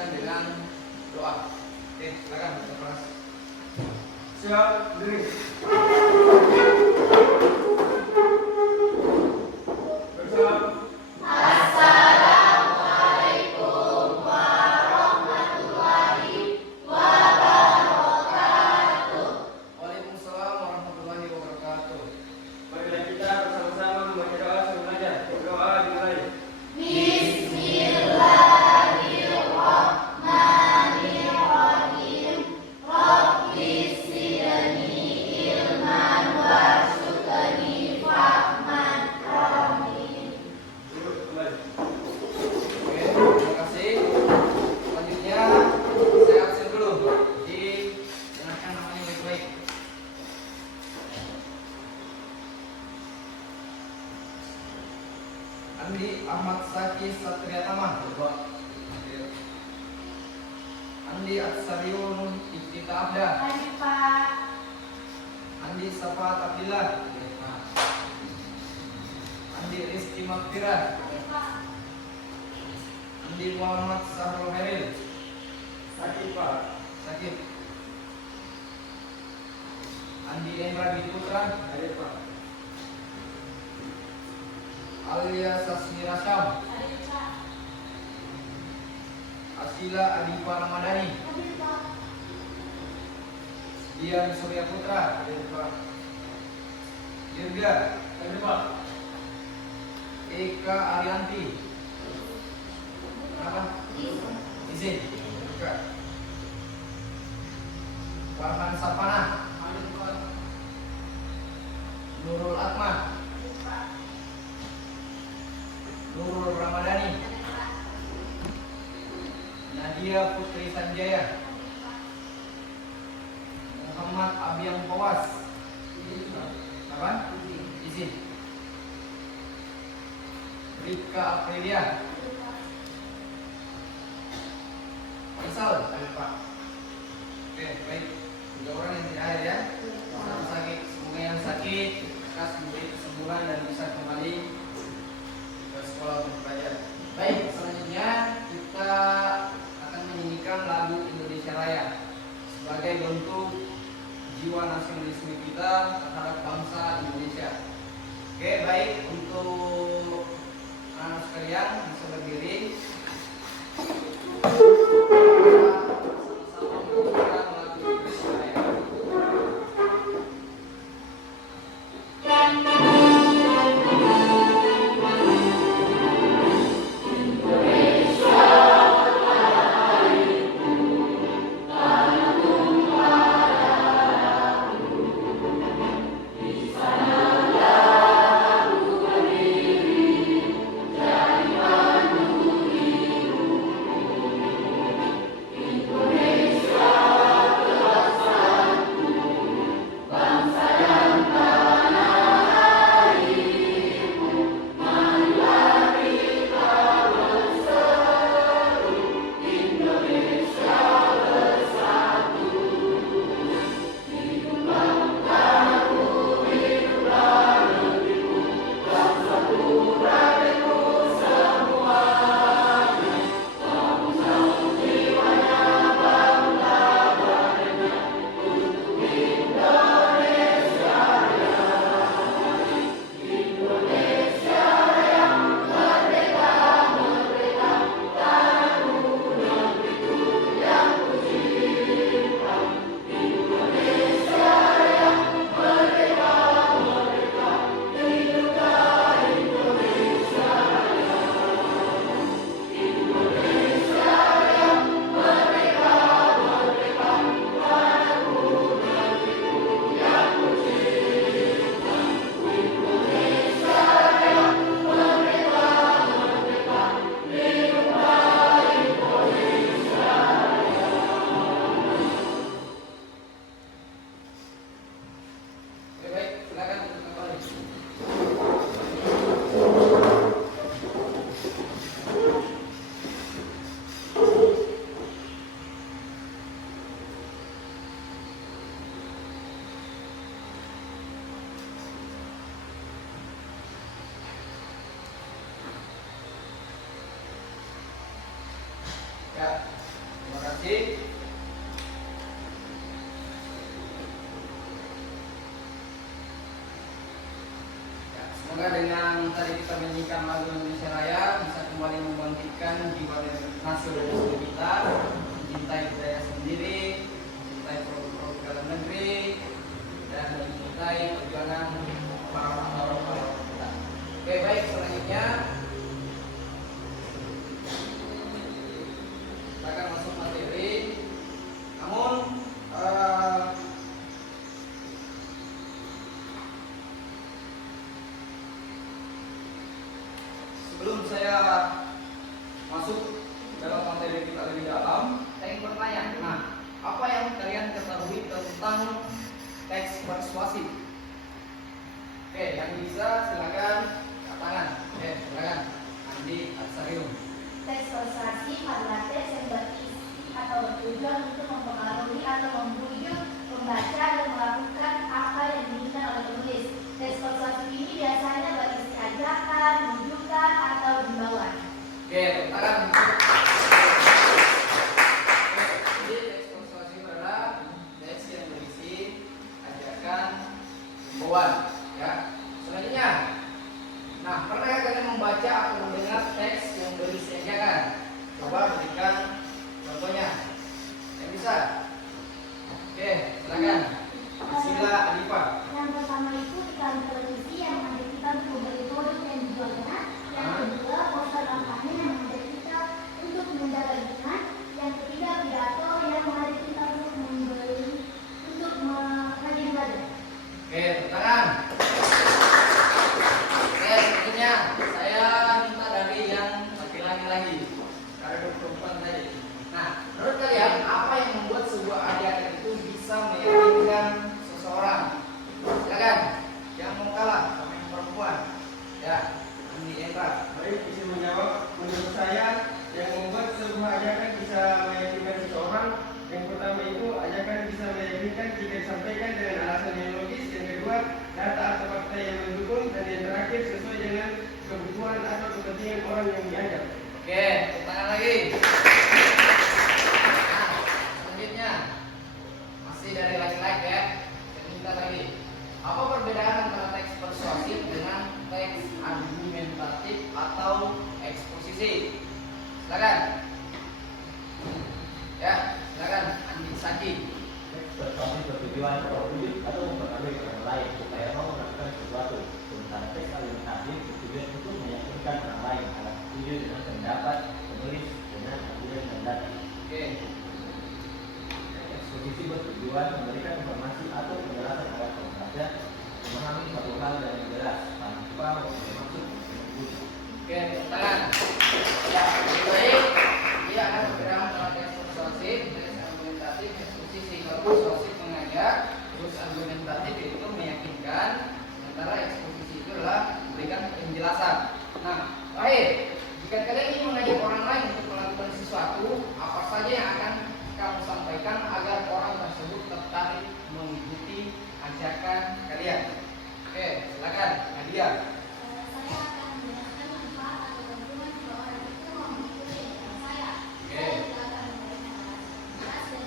lanjutkan dengan doa. Oke, silakan Bapak Pras. Siap, berdiri. Bersama. Waalaikumsalam warahmatullahi wabarakatuh. Marilah kita bersama-sama membaca doa sebelum belajar. Doa dimulai. Duduk kembali. Oke, terima kasih. Selanjutnya saya absen dulu. Jadi jelaskan namanya baik-baik. Andi Ahmad Saki Satriatama. Andi Aksariun Iftita Abda. Hadir Pak. Andi Safat Abdillah. Andi Rizky Makfirah. Hadir Pak. Andi Muhammad Sahrul Heril. Sakit, Pak. Sakit. Andi Endra Putra. Hadir, Pak. Alia Sasmira Syam. Hadir Pak. Asila Adipa Ramadhani. Hadir Pak. Dian Surya Putra. Dirga. Hadir, Pak. Eka Arianti. Apa? Izin. Eka. Farhan Sapana. Nurul Atma. Hadir Pak. Nurul Ramadhani. Hadir Pak. Nadia Putri Sanjaya. Hadir Pak. Muhammad Abiang Pawas. Apa? Izin. Rika Aprilia. Hadir Pak. Faisal. Ayo Pak. Oke, baik. 3 orang yang tidak hadir ya. Satu sakit. Semoga yang sakit lekas diberi kesembuhan dan bisa kembali ke sekolah untuk belajar. Baik, selanjutnya kita akan menyanyikan lagu Indonesia Raya sebagai bentuk jiwa nasionalisme kita terhadap bangsa Indonesia. Oke, baik, untuk anak sekalian bisa berdiri. Sama-sama menyanyikan lagu Indonesia Raya. Di sana semoga dengan tadi kita menyanyikan lagu Indonesia Raya bisa kembali membangkitkan jiwa nasionalisme kita, mencintai budaya sendiri, mencintai produk-produk dalam negeri, dan mencintai perjuangan para orang kita. Oke, baik, selanjutnya kita akan masuk materi. Namun sebelum saya masuk dalam materi kita lebih dalam, saya ingin bertanya. Nah, apa yang kalian ketahui tentang teks persuasif? Oke, yang bisa silakan angkat tangan. Oke, silakan Andi Aksarium. Teks persuasif adalah teks yang berisi atau bertujuan untuk mempengaruhi atau membujuk pembaca dan melakukan apa yang diinginkan oleh penulis. Teks persuasif ini biasanya berisi ajakan, rujukan, atau himbauan. Oke, tangan untuk. Jadi teks persuasif adalah teks yang berisi ajakan, himbauan. Ya. Selanjutnya, nah, pernahkah kalian membaca atau mendengar teks yang berisi ajakan? Coba berikan contohnya. Yang bisa? Oke, silakan. Sila Alifa. Yang pertama itu iklan televisi yang mengajak kita untuk membeli produk yang dijualnya. Yang kedua, poster kampanye yang mengajak kita untuk menjaga lingkungan. Yang ketiga, pidato yang mengajak kita untuk rajin belajar. Oke, tepuk tangan. Oke, selanjutnya saya minta dari yang laki-laki lagi. Karena 20 tadi. Nah, menurut kalian apa yang membuat sebuah ajakan itu bisa meyakinkan seseorang? Silakan. Yang mau kalah sama yang perempuan. Ya, ini Endra. Baik, izin menjawab. Menurut saya, yang membuat sebuah ajakan bisa meyakinkan seseorang, yang pertama itu ajakan bisa meyakinkan jika disampaikan dengan alasan yang logis. Yang kedua, data atau fakta yang mendukung. Dan yang terakhir, sesuai dengan kebutuhan atau kepentingan orang yang diajak. Oke, tepuk tangan lagi. Nah, selanjutnya masih dari laki-laki ya. Saya minta lagi. Apa perbedaan antara teks persuasif dengan teks argumentatif atau eksposisi? Silakan. Ya, silakan Andi Saki. Teks persuasif bertujuan merujuk atau mempengaruhi orang lain supaya mau melakukan sesuatu. Sementara teks argumentatif bertujuan untuk meyakinkan orang lain agar setuju dengan pendapat penulis dengan argumen dan data. Oke. Eksposisi bertujuan memberikan informasi atau penjelasan agar pembaca memahami suatu hal dengan jelas tanpa maksud tersebut. Oke, tepuk tangan. Ya, lebih baik. Dia akan bergerak antara teks persuasif, teks argumentatif, eksposisi. Kalau persuasif mengajak, terus argumentatif itu meyakinkan, sementara eksposisi itu adalah memberikan penjelasan. Nah, terakhir, jika kalian ingin mengajak orang lain untuk melakukan sesuatu, apa saja yang akan kamu sampaikan agar orang tersebut tertarik mengikuti ajakan kalian? Oke, silakan Nadia. Saya akan menjelaskan manfaat atau keuntungan jika orang itu mau mengikuti ajakan saya. Saya juga akan memberikan alasan jelas dan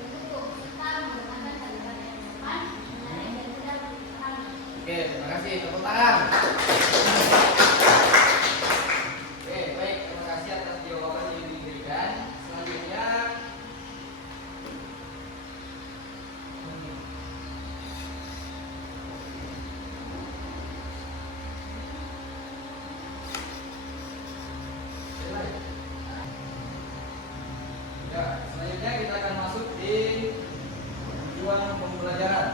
mendukung serta menggunakan kalimat yang sopan, menarik dan mudah dipahami. Oke, terima kasih. Tepuk tangan. Oke, baik. Terima kasih atas jawaban yang diberikan. Selanjutnya, ya, selanjutnya kita akan masuk di tujuan pembelajaran.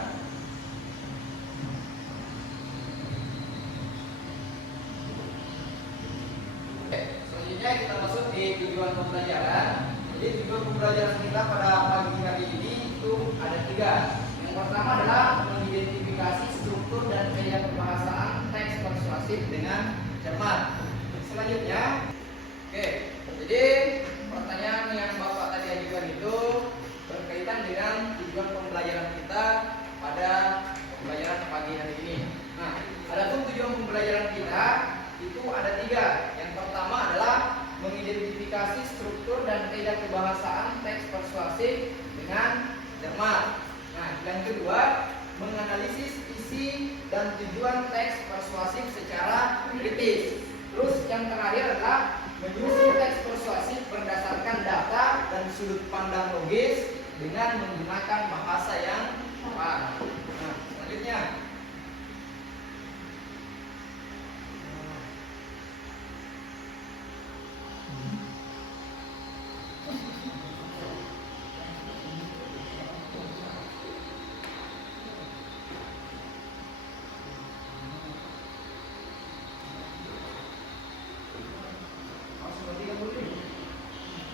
Oke, selanjutnya kita masuk di tujuan pembelajaran. Jadi tujuan pembelajaran kita pada pagi hari ini itu ada 3. Yang pertama adalah mengidentifikasi struktur dan gaya kebahasaan teks persuasif dengan cermat. Selanjutnya, oke, jadi pertanyaan yang Bapak tadi ajukan itu berkaitan dengan tujuan pembelajaran kita pada pembelajaran pagi hari ini. Nah, adapun tujuan pembelajaran kita itu ada 3. Yang pertama adalah mengidentifikasi struktur dan kaidah kebahasaan teks persuasif dengan cermat. Nah, yang kedua, menganalisis isi dan tujuan teks teks persuasif secara kritis. Terus yang terakhir adalah menyusun teks persuasif berdasarkan data dan sudut pandang logis dengan menggunakan bahasa yang tepat. Nah, selanjutnya.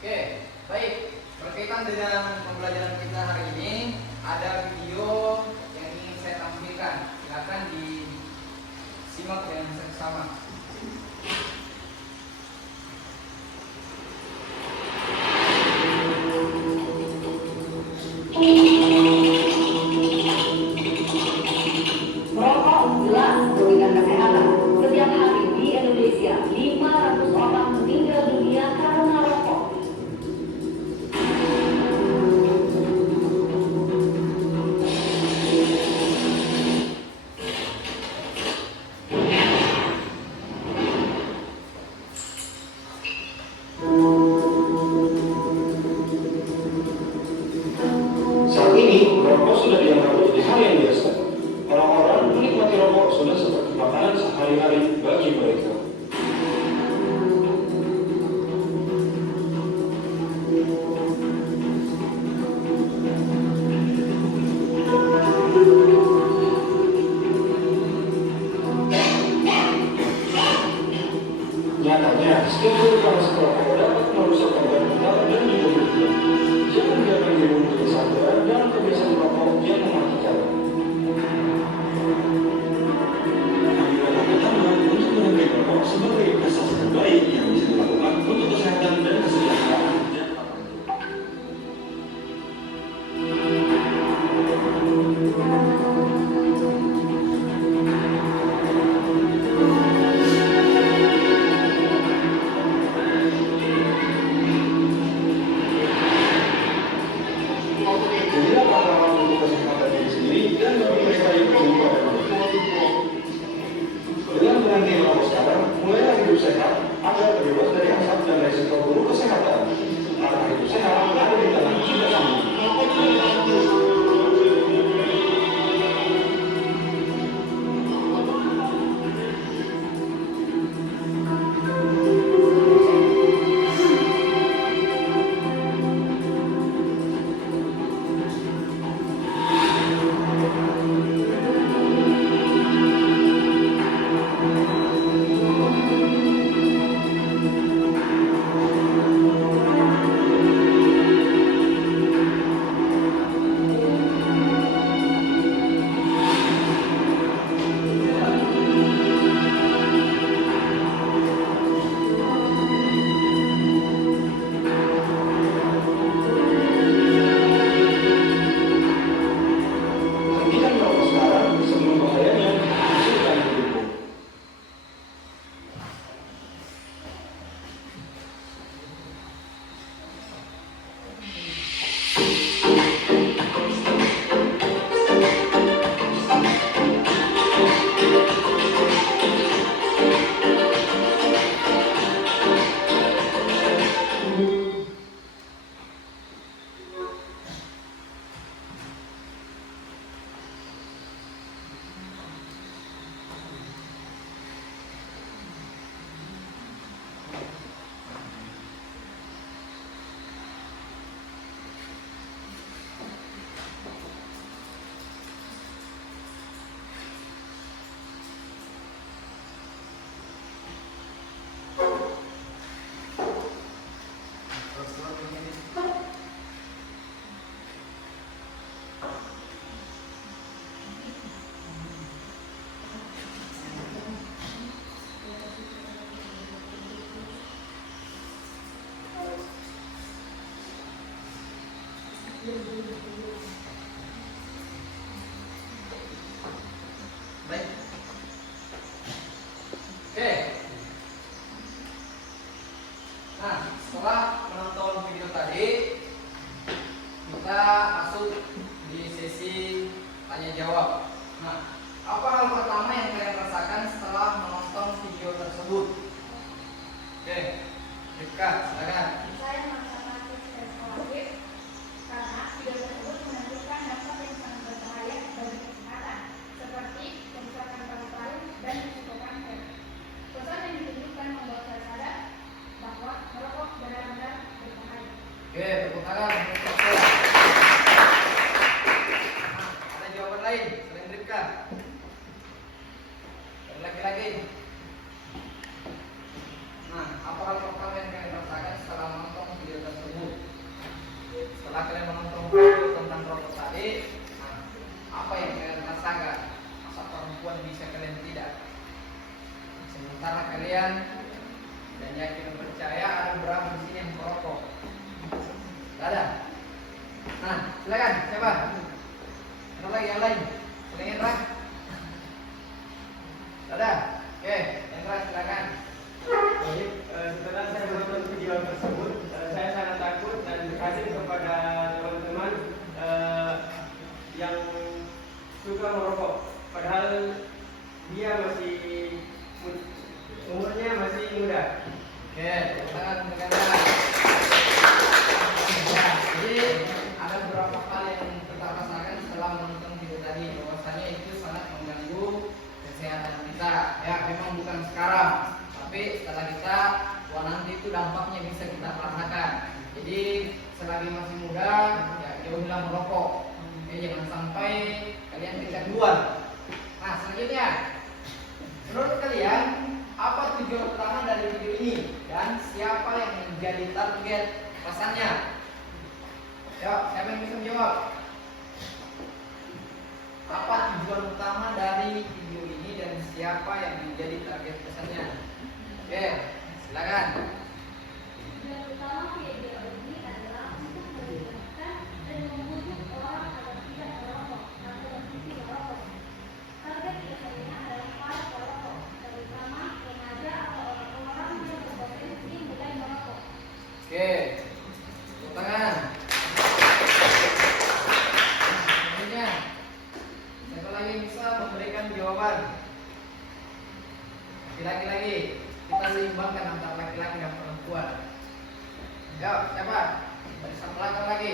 Oke, baik. Berkaitan dengan pembelajaran kita hari ini, ada video yang ingin saya tampilkan. Silakan disimak dengan seksama. Merokok jelas merugikan kesehatan. Setiap hari di Indonesia, 500 orang meninggal dunia karena rokok. Saat ini, merokok sudah dianggap menjadi hal yang biasa. Orang-orang menikmati rokok sudah seperti makanan sehari-hari bagi mereka. Nyatanya, setiap kali panas rokok dapat merusak organ vital dan juga tubuh. Jangan biarkan dirimu menjadi sadar dalam kebiasaan merokok yang mematikan. Marilah kita mulai untuk berhenti merokok sebagai prestasi terbaik yang bisa dilakukan untuk kesehatan dan kesejahteraan. Jadilah pahlawan untuk kesehatan diri sendiri dan bagi mereka yang berjumpa dengan dengan berhenti merokok sekarang, mulailah hidup sehat agar terbebas dari asap dan resiko buruk kesehatan. Karena hidup sehat ada di tangan kita sendiri. lagi. Nah, apa hal pertama yang kalian rasakan setelah menonton video tersebut? Setelah kalian menonton video tentang rokok tadi, nah, apa yang kalian rasakan? Masa perempuan bisa kalian tidak? Sementara kalian dan yakin percaya ada berapa di sini yang merokok? Tidak ada. Nah, silakan, siapa? Ada lagi yang lain? Ada yang lain? Ada. Oke, yang lain silakan. Jadi setelah saya menonton video tersebut, saya sangat takut dan berhasil kepada teman-teman yang suka merokok. Padahal dia masih umurnya masih muda. Oke, tangan negara. Jadi ada beberapa hal yang kita rasakan setelah menonton video tadi, bahwasanya itu sangat mengganggu kesehatan kita. Ya, memang bukan sekarang, tapi setelah kita, wah nanti itu dampaknya bisa kita rasakan. Jadi selagi masih muda, ya jauhilah merokok. Jangan sampai kalian kecanduan. Nah, selanjutnya, menurut kalian apa tujuan utama dari video ini dan siapa yang menjadi target pesannya? Yuk, siapa yang bisa menjawab? Apa tujuan utama dari video ini dan siapa yang menjadi target pesannya? Oke, silakan. Tujuan utama video ini adalah untuk mengingatkan dan membujuk orang agar tidak merokok atau berhenti merokok. Target biasanya adalah para perokok, terutama remaja atau orang-orang yang berpotensi mulai merokok. Oke, tepuk tangan. Selanjutnya, siapa lagi yang bisa memberikan jawaban? Laki-laki lagi, kita seimbangkan antara laki-laki dan perempuan. Yuk, siapa? Barisan belakang lagi.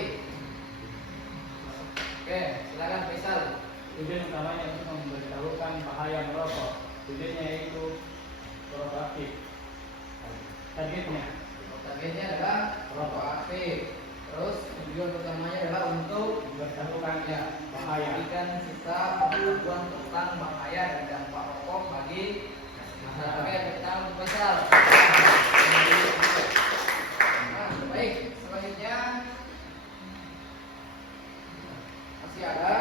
Oke, silakan Faisal. Tujuan utamanya untuk memberitahukan bahaya merokok. Tujuannya yaitu merokok aktif. Targetnya Targetnya adalah rokok aktif. Terus tujuan utamanya adalah untuk memberitahukan ya bahaya. memberikan kita pengetahuan tentang bahaya dan dampak rokok bagi masyarakat. Oke, kita Faisal. Nah, baik, selanjutnya masih ada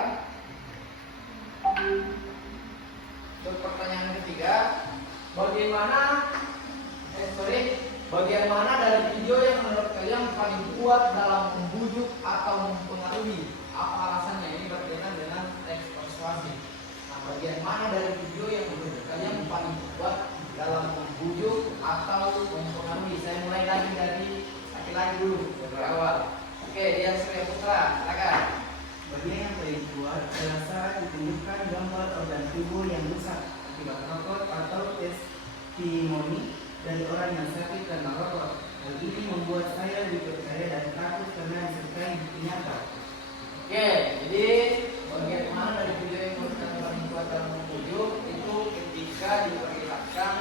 untuk pertanyaan ketiga, bagian mana dari video yang menurut kalian paling kuat dalam membujuk atau mempengaruhi? Apa alasannya? Ini berkaitan dengan teks persuasi. Nah, bagian mana dari video yang menurut kalian paling kuat dalam membujuk atau mempengaruhi? Saya mulai lagi dari laki-laki dulu dari awal. Oke, Dian Surya Putra, silakan. Bagian yang paling kuat adalah saat ditunjukkan gambar organ tubuh yang rusak akibat rokok atau testimoni dari orang yang sakit karena rokok. Hal ini membuat saya lebih percaya dan takut karena disertai bukti nyata. Oke, jadi bagian mana dari video yang menurut kalian paling kuat dalam membujuk itu ketika diperlihatkan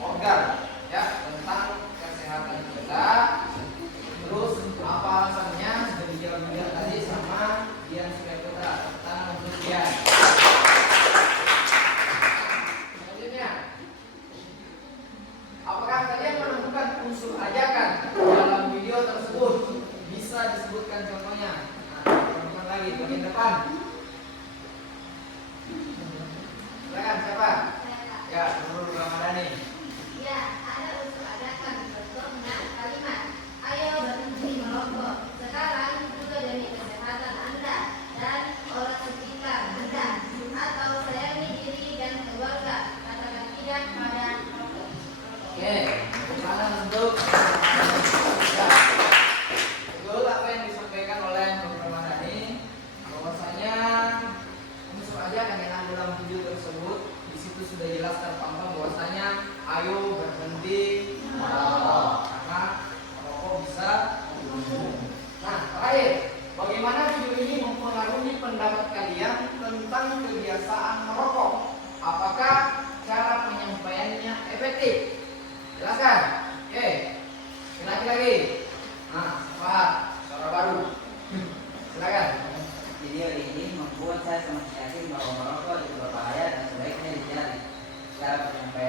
organ ya tentang kesehatan kita. Terus apa alasannya sudah dijawab juga tadi sama Dian Surya Putra tentang penelitian. Selanjutnya, apakah kalian menemukan unsur ajakan dalam video tersebut? Bisa disebutkan contohnya. Nah, lagi bagian depan. Silakan siapa? Ya, Nurul Ramadhani. Ya, ada unsur ajakan contohnya kalimat ayo berhenti merokok sekarang juga demi kesehatan Anda dan orang sekitar Anda, atau sayangi diri dan keluarga, katakan tidak pada rokok. Oke, tangan untuk ya. Betul apa yang disampaikan oleh Nurul Ramadhani, bahwasanya unsur ajakan yang ada dalam video tersebut di situ sudah jelas terpampang bahwasanya ayo berhenti merokok karena merokok bisa membunuh. Nah, terakhir, bagaimana video ini mempengaruhi pendapat kalian tentang kebiasaan merokok? Apakah cara penyampaiannya efektif? Jelaskan. Oke, lagi. Nah, Pak, suara baru. Silakan. Video ini membuat saya semakin yakin bahwa merokok itu berbahaya dan sebaiknya dihindari. Cara penyampaian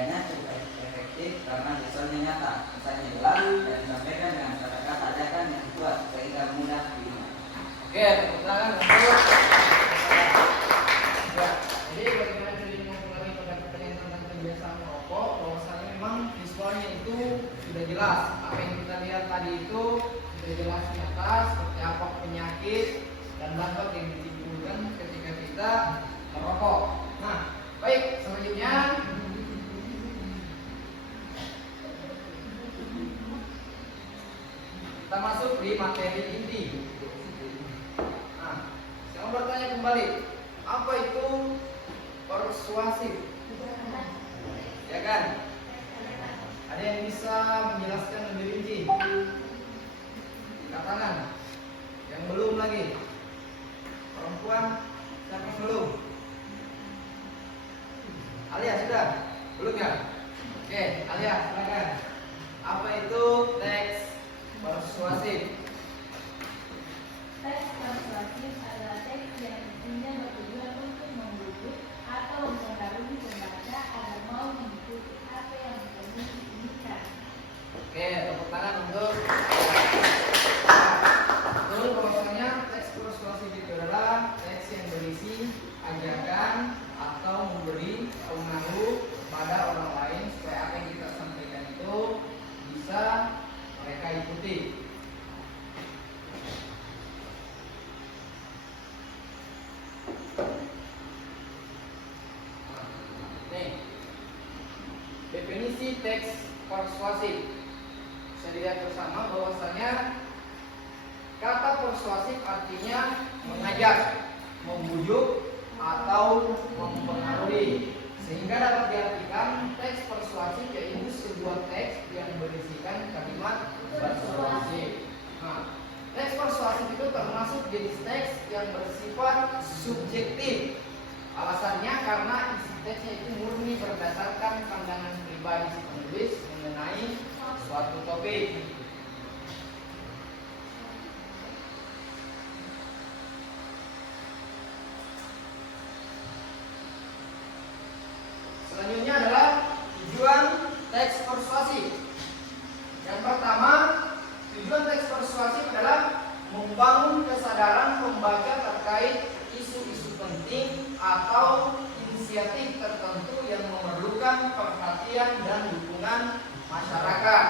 kebiasaan merokok, bahwasanya memang visualnya itu sudah jelas. Apa yang kita lihat tadi itu sudah jelas di atas seperti apa penyakit dan dampak yang ditimbulkan ketika kita merokok. Nah, baik, selanjutnya kita masuk di materi inti. Nah, saya mau bertanya kembali, apa itu persuasif? Ya kan? Ada yang bisa menjelaskan lebih rinci? Angkat tangan. Yang belum lagi? Perempuan, siapa yang belum? Alia sudah? Belum ya? Oke, Alia silakan. Apa itu teks persuasif? Teks persuasif adalah teks yang intinya bertujuan untuk membujuk atau mempengaruhi pembaca agar mau mengikuti apa yang penulis inginkan. Oke, tepuk tangan untuk betul bahwasanya teks persuasif itu adalah teks yang berisi ajakan atau memberi pengaruh pada orang lain supaya apa yang kita sampaikan itu bisa mereka ikuti. Nih, definisi teks persuasif. Bisa dilihat bersama bahwasanya kata persuasif artinya mengajak, membujuk, atau mempengaruhi. Sehingga dapat diartikan teks persuasif yaitu sebuah teks yang berisikan kalimat persuasif. Nah, teks persuasif itu termasuk jenis teks yang bersifat subjektif. Alasannya karena isi teksnya itu murni berdasarkan pandangan pribadi si penulis mengenai suatu topik. Selanjutnya adalah tujuan teks persuasif. Yang pertama, tujuan teks persuasif adalah membangun kesadaran pembaca terkait isu-isu penting atau inisiatif tertentu yang memerlukan perhatian dan dukungan masyarakat.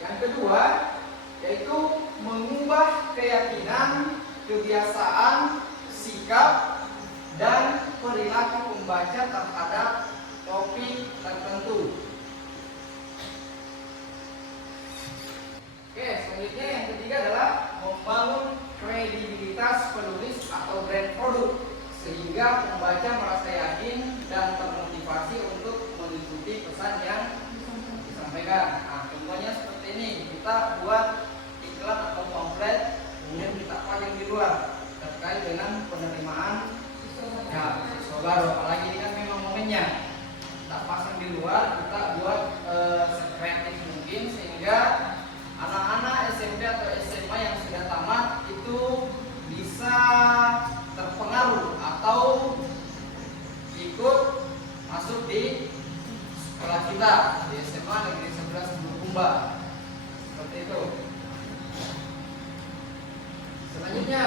Yang kedua, yaitu mengubah keyakinan, kebiasaan, sikap, dan perilaku pembaca terhadap topik tertentu. Oke, selanjutnya yang ketiga adalah membangun kredibilitas penulis atau brand produk sehingga pembaca merasa yakin dan termotivasi untuk mengikuti pesan yang disampaikan. Nah, contohnya seperti ini, kita buat iklan atau pamflet, kemudian kita pajang di luar terkait dengan penerimaan siswa baru. Apalagi ini kan memang momennya, kita pasang di luar, kita buat sekreatif mungkin sehingga anak-anak SMP atau SMA yang sudah tamat itu bisa terpengaruh atau ikut masuk di sekolah kita di SMA Negeri 11 Bulukumba. Seperti itu. Selanjutnya,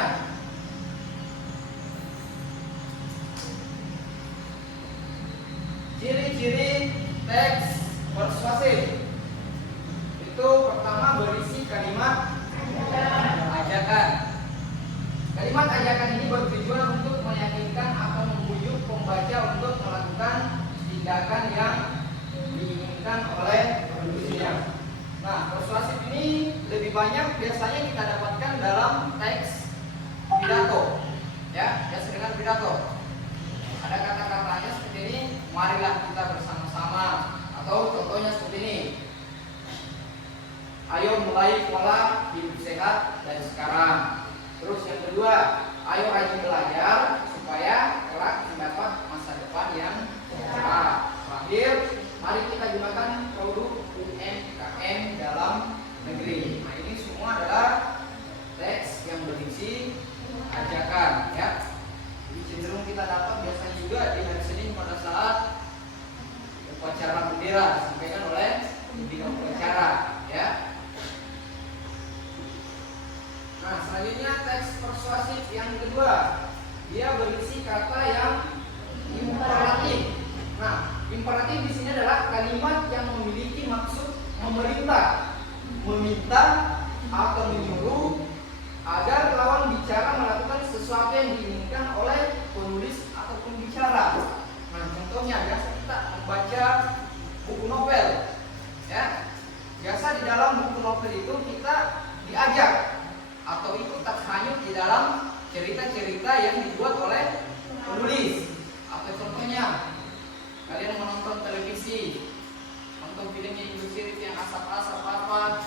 ciri-ciri teks persuasif itu pertama berisi kalimat ajakan. Kalimat ajakan ini bertujuan untuk meyakinkan atau membujuk pembaca untuk melakukan tindakan yang diinginkan oleh penulisnya. Nah, persuasif ini lebih banyak biasanya kita dapatkan dalam teks pidato, ya, biasa dengan pidato. Ada kata-katanya seperti ini, marilah kita bersama-sama, atau contohnya seperti ini, ayo mulai pola hidup sehat dari sekarang. Terus yang kedua, ayo rajin belajar supaya kelak mendapat masa depan yang cerah. Terakhir, mari kita gunakan produk UMKM dalam negeri. Nah, ini semua adalah teks yang berisi ajakan, ya. Jadi cenderung kita dapat biasanya juga di hari Senin pada saat upacara bendera disampaikan oleh pimpinan upacara, ya. Nah, selanjutnya teks persuasif yang kedua, dia berisi kata yang Pemerintah meminta atau menyuruh agar lawan bicara melakukan sesuatu yang diinginkan oleh penulis atau pembicara. Nah, contohnya biasa kita membaca buku novel, ya. Biasa di dalam buku novel itu kita diajak atau ikut terhanyut di dalam cerita-cerita yang dibuat oleh penulis. Atau contohnya kalian menonton televisi, nonton filmnya Indosiar yang asap-asap apa,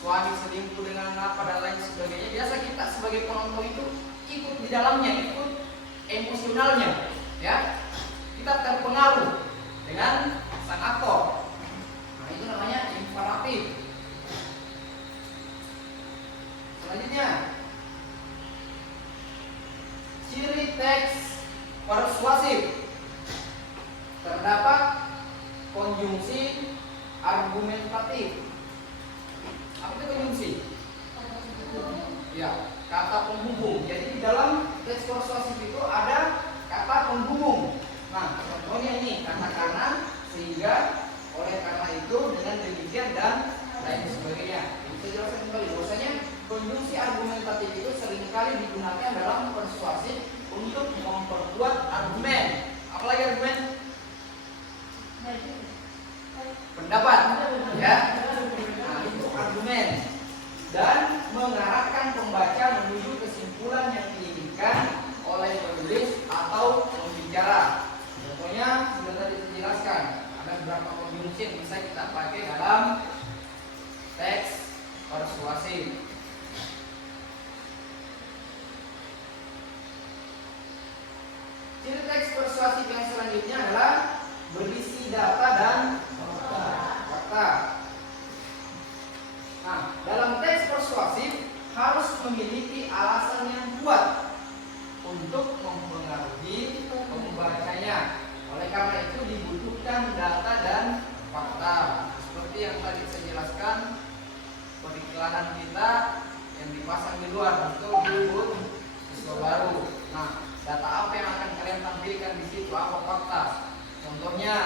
suami selingkuh dengan apa dan lain sebagainya. Biasa kita sebagai penonton itu ikut di dalamnya, ikut emosionalnya, ya. Kita terpengaruh dengan sang aktor. Nah, itu namanya imperatif. Selanjutnya, ciri teks persuasif. Terdapat konjungsi argumentatif. Apa itu konjungsi? Ya, kata penghubung. Jadi di dalam teks persuasif itu ada kata penghubung. Nah, contohnya ini kata karena, sehingga, oleh karena itu, dengan demikian dan lain sebagainya. Bisa jelaskan kembali bahwasanya konjungsi argumentatif itu seringkali digunakan dalam persuasif untuk memperkuat argumen. Apalagi argumen? Pendapat, ya. Nah, itu argumen dan mengarahkan pembaca menuju kesimpulan yang diinginkan oleh penulis atau pembicara. Contohnya sudah tadi dijelaskan, ada beberapa konjungsi yang bisa kita pakai dalam teks persuasif. Ciri teks persuasif yang selanjutnya adalah berisi data dan fakta. Nah, dalam teks persuasif harus memiliki alasan yang kuat untuk mempengaruhi pembacanya. Oleh karena itu dibutuhkan data dan fakta. Seperti yang tadi saya jelaskan, periklanan kita yang dipasang di luar untuk menyebut siswa baru. Nah, data apa yang akan kalian tampilkan di situ? Apa fakta? Contohnya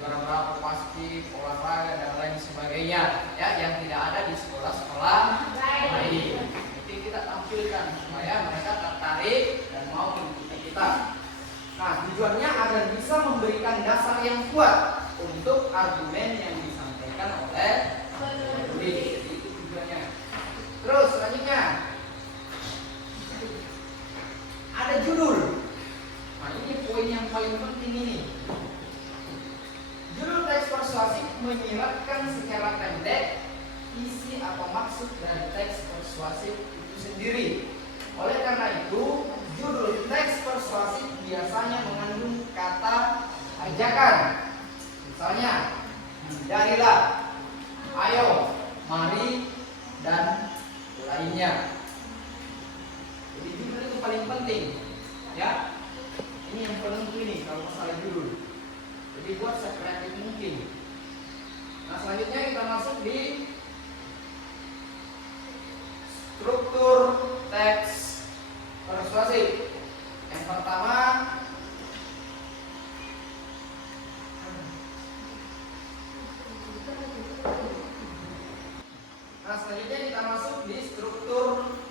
juara berapa pasti, olahraga dan lain sebagainya, ya, yang tidak ada di sekolah-sekolah lain. Itu kita tampilkan supaya mereka tertarik dan mau mengikuti kita. Nah, tujuannya agar bisa memberikan dasar yang kuat untuk argumen yang disampaikan oleh penulis. Itu tujuannya. Terus selanjutnya ada judul. Nah, ini poin yang paling penting ini. Judul teks persuasif menyiratkan secara pendek isi atau maksud dari teks persuasif itu sendiri. Oleh karena itu, judul teks persuasif biasanya mengandung kata ajakan. Misalnya, hindarilah, ayo, mari, dan lainnya. Jadi judul itu paling penting, ya. Ini yang penentu ini kalau masalah judul. Jadi buat sekreatif mungkin. Nah, selanjutnya kita masuk di struktur teks persuasif. Yang pertama, nah selanjutnya kita masuk di struktur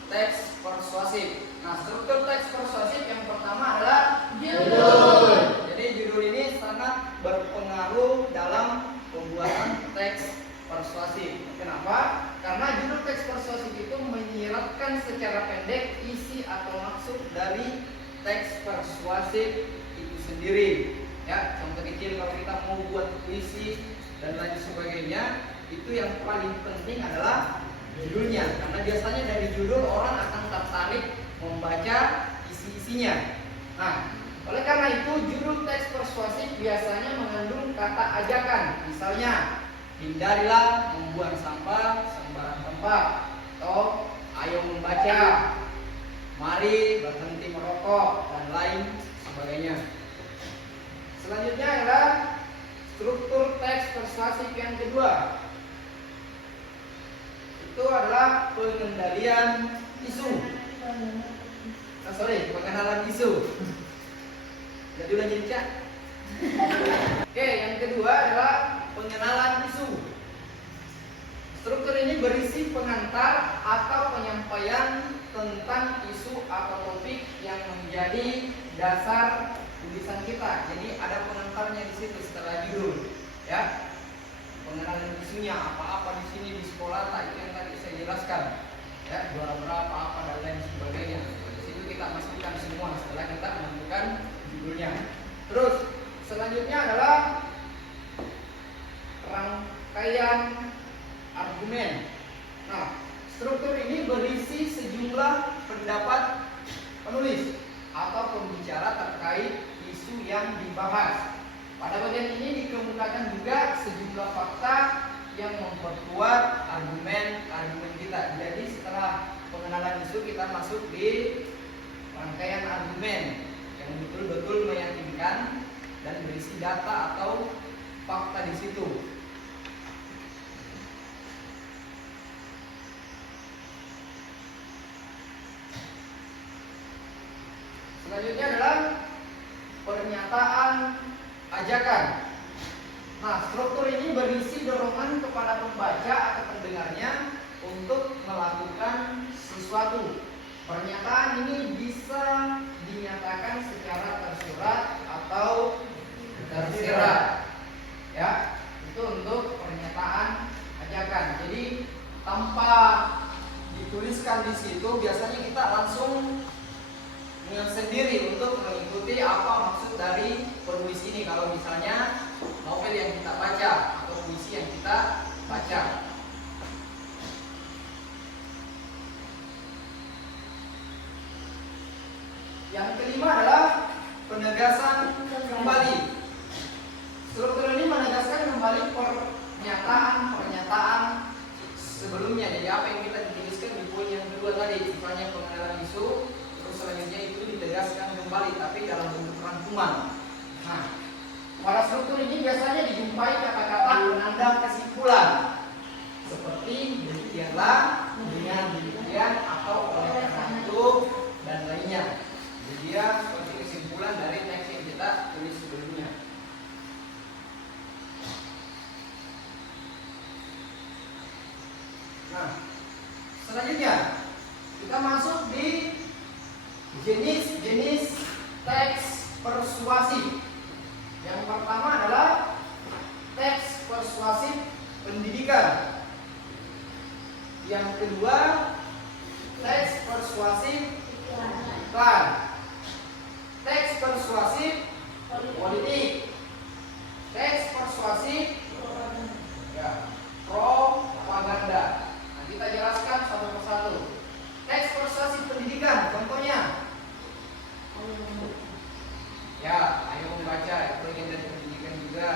teks persuasif. Nah, struktur teks persuasif yang pertama adalah judul. Jadi judul ini sangat berpengaruh dalam pembuatan teks persuasif. Kenapa? Karena judul teks persuasif itu menyiratkan secara pendek isi atau maksud dari teks persuasif itu sendiri. Ya, contoh kecil kalau kita mau buat puisi dan lain sebagainya, itu yang paling penting adalah judulnya. Karena biasanya dari judul orang akan tertarik membaca isi-isinya. Nah, oleh karena itu judul teks persuasif biasanya mengandung kata ajakan. Misalnya, hindarilah membuang sampah sembarang tempat, atau ayo membaca, mari berhenti merokok, dan lain sebagainya. Selanjutnya adalah struktur teks persuasif yang kedua. Itu adalah pengendalian isu. Pengenalan isu. Jadi ulang jadi Cak. Oke, yang kedua adalah pengenalan isu. Struktur ini berisi pengantar atau penyampaian tentang isu atau topik yang menjadi dasar tulisan kita. Jadi ada pengantarnya di situ setelah judul, ya. Pengenalan isunya apa-apa di sini di sekolah, tak itu yang tadi saya jelaskan, ya, juara berapa, apa dan lain sebagainya. Di situ kita masukkan semua setelah kita menentukan judulnya. Terus selanjutnya adalah rangkaian argumen. Nah, struktur ini berisi sejumlah pendapat penulis atau pembicara terkait isu yang dibahas. Pada bagian ini dikemukakan juga sejumlah fakta yang memperkuat argumen kita. Jadi setelah pengenalan isu kita masuk di rangkaian argumen yang betul-betul meyakinkan dan berisi data atau fakta di situ. Selanjutnya adalah pernyataan ajakan. Nah, struktur ini berisi dorongan kepada pembaca atau pendengarnya untuk melakukan sesuatu. Pernyataan ini bisa dinyatakan secara tersurat atau tersirat. Ya, itu untuk pernyataan ajakan. Jadi tanpa dituliskan di situ, biasanya kita langsung sendiri untuk mengikuti apa maksud dari penulis ini. Kalau misalnya novel yang kita baca atau puisi yang kita baca. Yang kelima adalah penegasan kembali. Struktur ini menegaskan kembali pernyataan sebelumnya. Jadi apa yang kita dituliskan di poin yang kedua tadi, misalnya pengenalan isu, terus selanjutnya itu ditegaskan kembali tapi dalam bentuk rangkuman. Nah, pada struktur ini biasanya dijumpai kata-kata penanda kesimpulan seperti demikianlah, dengan demikian, atau oleh karena itu dan lainnya. Jadi dia seperti kesimpulan dari teks yang kita tulis sebelumnya. Nah, selanjutnya kita masuk di jenis-jenis teks persuasif. Yang pertama adalah teks persuasif pendidikan. Yang kedua, teks persuasif iklan. Teks persuasif politik. Teks persuasif propaganda. Nah, kita jelaskan satu persatu. Teks persuasif pendidikan, contohnya, ya, ayo membaca, itu bagian dari pendidikan juga.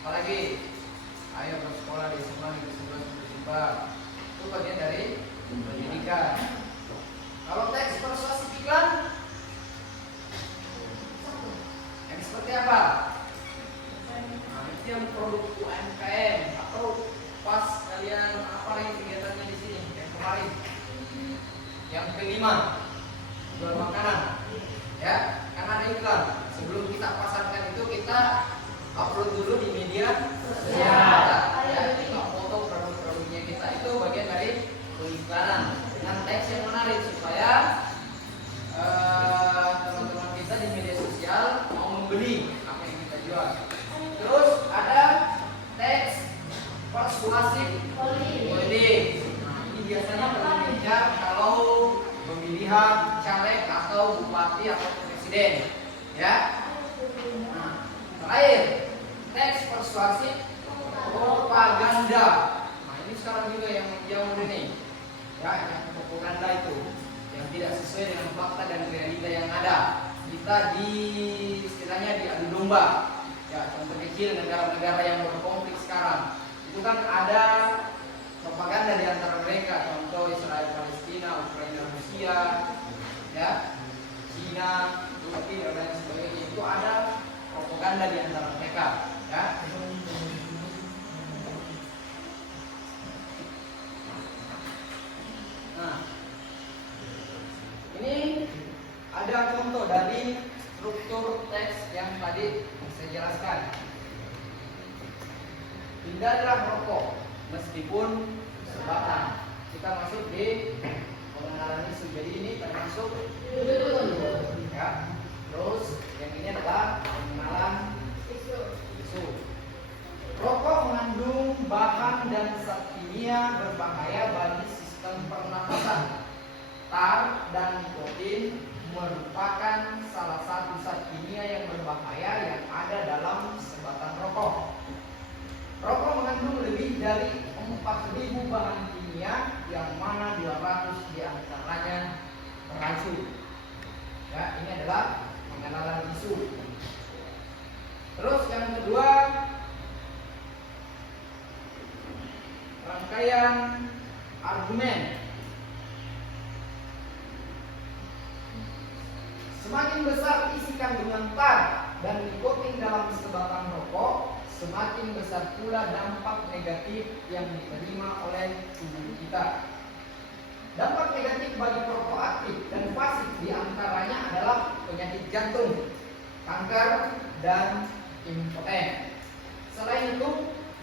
Apalagi, ayo bersekolah di SMA negeri 11 Subang, itu bagian dari pendidikan. Kalau teks persuasif iklan, yang seperti apa? Nah, itu yang produk UMKM atau pas kalian apa lagi kegiatannya di sini yang kemarin. Yang kelima, jual makanan, ya, karena ada iklan. Sebelum kita pasarkan itu kita upload dulu di media sosial, ya, kita foto produk-produknya kita, itu bagian dari pengiklanan dengan teks yang menarik supaya teman-teman kita di media sosial mau membeli apa yang kita jual. Terus ada teks persuasif politik. Nah, ini biasanya berbicara kalau pemilihan caleg atau bupati atau presiden, ya. Nah, terakhir teks persuasif propaganda. Nah, ini sekarang juga yang jauh ini, ya, yang propaganda itu yang tidak sesuai dengan fakta dan realita yang ada. Kita istilahnya diadu domba. Ya, contoh kecil negara-negara yang berkonflik sekarang itu kan ada propaganda di antara mereka, contoh Israel Palestina, Ukraina Rusia, ya, Cina, Turki dan lain sebagainya, itu ada propaganda di antara mereka, ya. Nah, ini ada contoh dari struktur teks yang tadi saya jelaskan. Hindarilah merokok meskipun sebatan. Kita masuk di pengenalan isu. Jadi ini termasuk ya. Terus yang ini adalah pengenalan isu. Rokok mengandung bahan dan zat kimia berbahaya bagi sistem pernapasan. Tar dan nikotin merupakan salah satu zat kimia yang berbahaya yang ada dalam sebatang rokok. Rokok mengandung lebih dari 4.000 bahan kimia yang mana 200 diantaranya beracun. Ya, ini adalah pengenalan isu. Terus yang kedua, rangkaian argumen. Semakin besar isi kandungan tar dan nikotin dalam sebatang rokok, semakin besar pula dampak negatif yang diterima oleh tubuh kita. Dampak negatif bagi perokok aktif dan pasif diantaranya adalah penyakit jantung, kanker, dan impoten. Selain itu,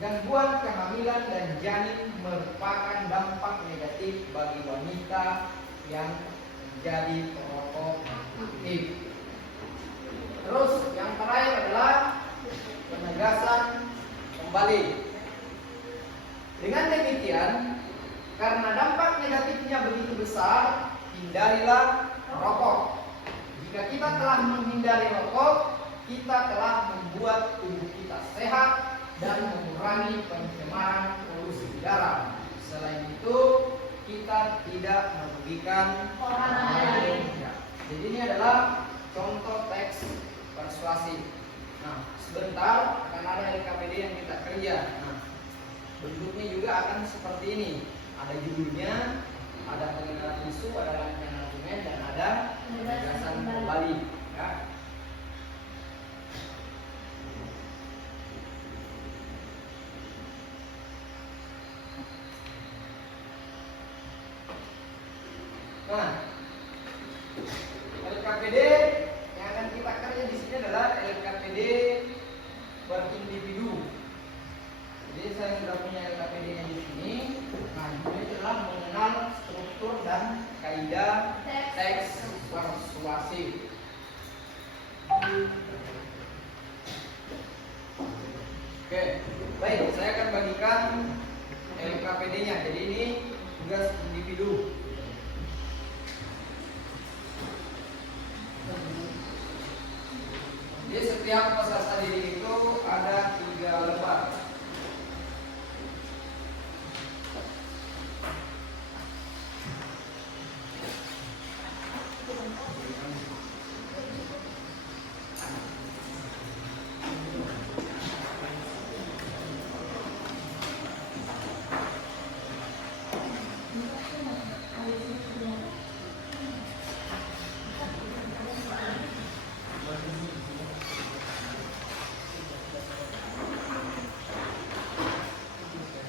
gangguan kehamilan dan janin merupakan dampak negatif bagi wanita yang menjadi perokok aktif. Terus yang terakhir adalah penegasan kembali. Dengan demikian, karena dampak negatifnya begitu besar, hindarilah rokok. Jika kita telah menghindari rokok, kita telah membuat tubuh kita sehat dan mengurangi pencemaran polusi udara. Selain itu, kita tidak merugikan orang lain. Jadi ini adalah contoh teks persuasif. Nah, sebentar akan ada LKPD yang kita kerja. Nah, bentuknya juga akan seperti ini. Ada judulnya, ada pengenalan isu, ada rangkaian argumen, dan ada penegasan kembali. Ya. Nah, LKPD yang akan kita kerja di sini adalah LKPD berindividu. Jadi saya sudah punya LKPD-nya di sini. Nah, ini adalah mengenal struktur dan kaidah teks persuasif. Oke, baik. Saya akan bagikan LKPD-nya. Jadi ini tugas individu. Jadi setiap peserta didik itu ada 3 lembar.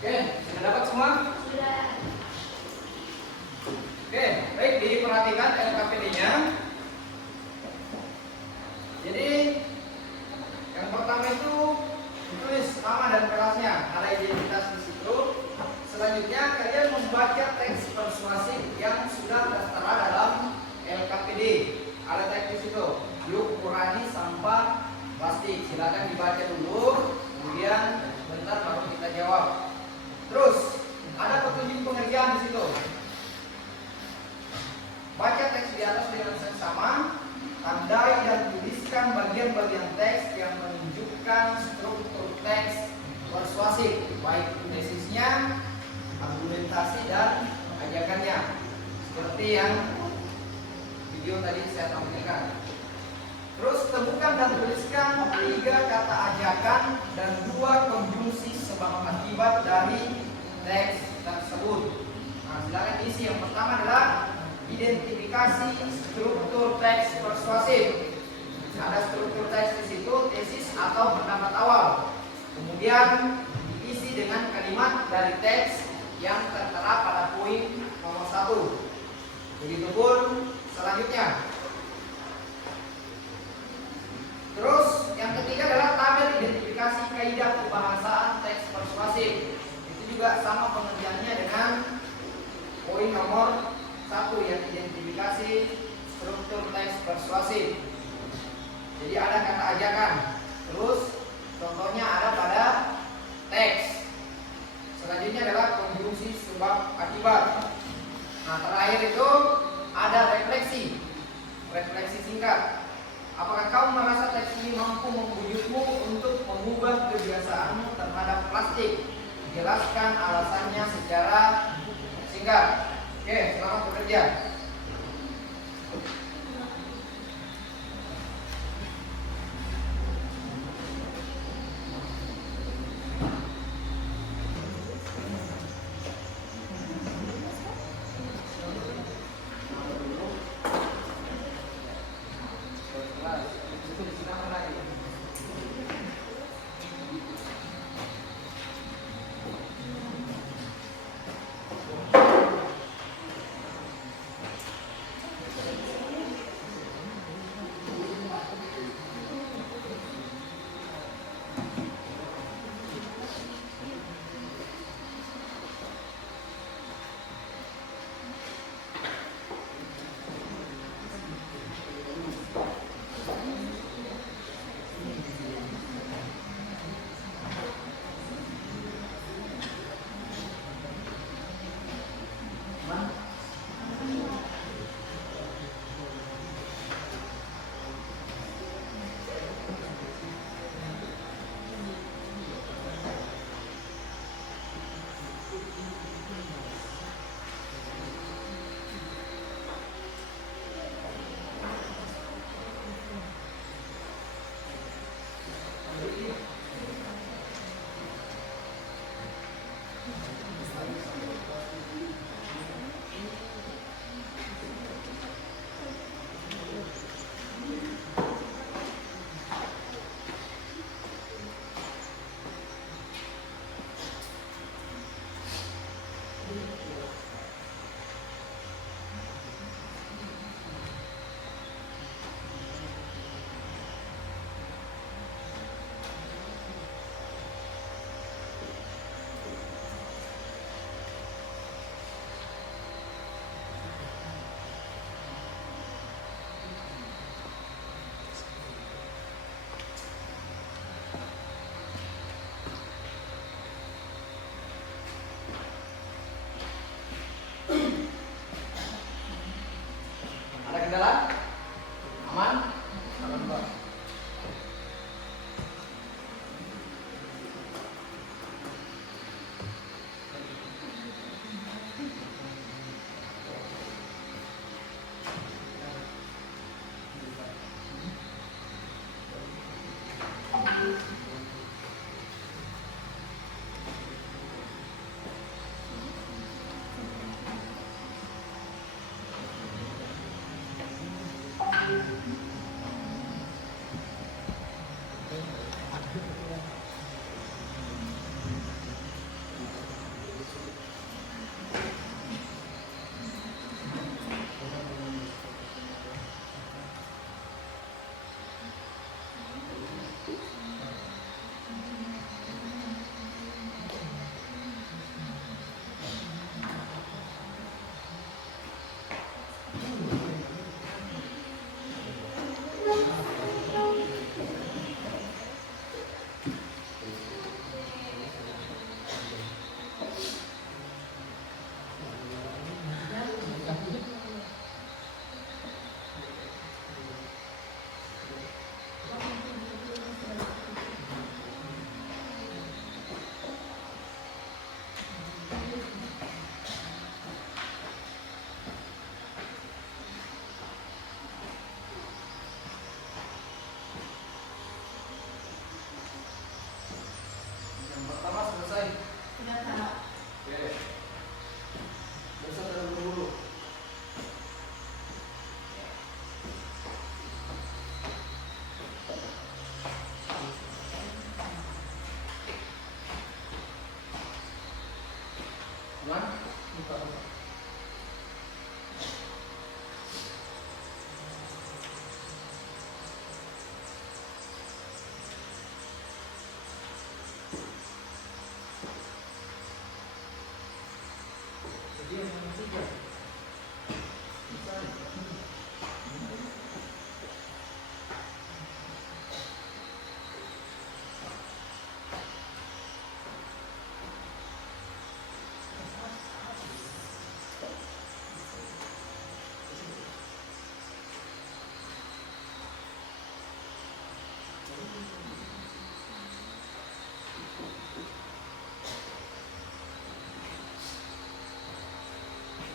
Oke, sudah dapat semua? Sudah. Oke, baik, diperhatikan LKPD-nya. Jadi yang pertama itu ditulis nama dan kelasnya, ada identitas di situ. Selanjutnya kalian membaca teks persuasif yang sudah tertera dalam LKPD. Ada teks di situ. Yuk kurangi sampah plastik. Silakan dibaca dulu, kemudian bentar baru kita jawab. Terus ada petunjuk pengerjaan di situ. Baca teks di atas dengan seksama, tandai dan tuliskan bagian-bagian teks yang menunjukkan struktur teks persuasif, baik tesisnya, argumentasi, dan ajakannya. Seperti yang video tadi saya tampilkan. Terus temukan dan tuliskan 3 kata ajakan dan 2 konjungsi sebab akibat dari teks tersebut. Nah, silakan isi. Yang pertama adalah identifikasi struktur teks persuasif. Ada struktur teks di situ, tesis atau pendapat awal. Kemudian diisi dengan kalimat dari teks yang tertera pada poin nomor 1. Begitupun selanjutnya. Terus yang ketiga adalah tabel identifikasi kaidah kebahasaan teks persuasif. Itu juga sama pengertiannya dengan persuasif. Jadi ada kata ajakan. Terus contohnya ada pada teks. Selanjutnya adalah konjungsi sebab akibat. Nah, terakhir itu ada refleksi. Refleksi singkat. Apakah kau merasa teks ini mampu membujukmu untuk mengubah kebiasaanmu terhadap plastik? Jelaskan alasannya secara singkat. Oke, selamat bekerja.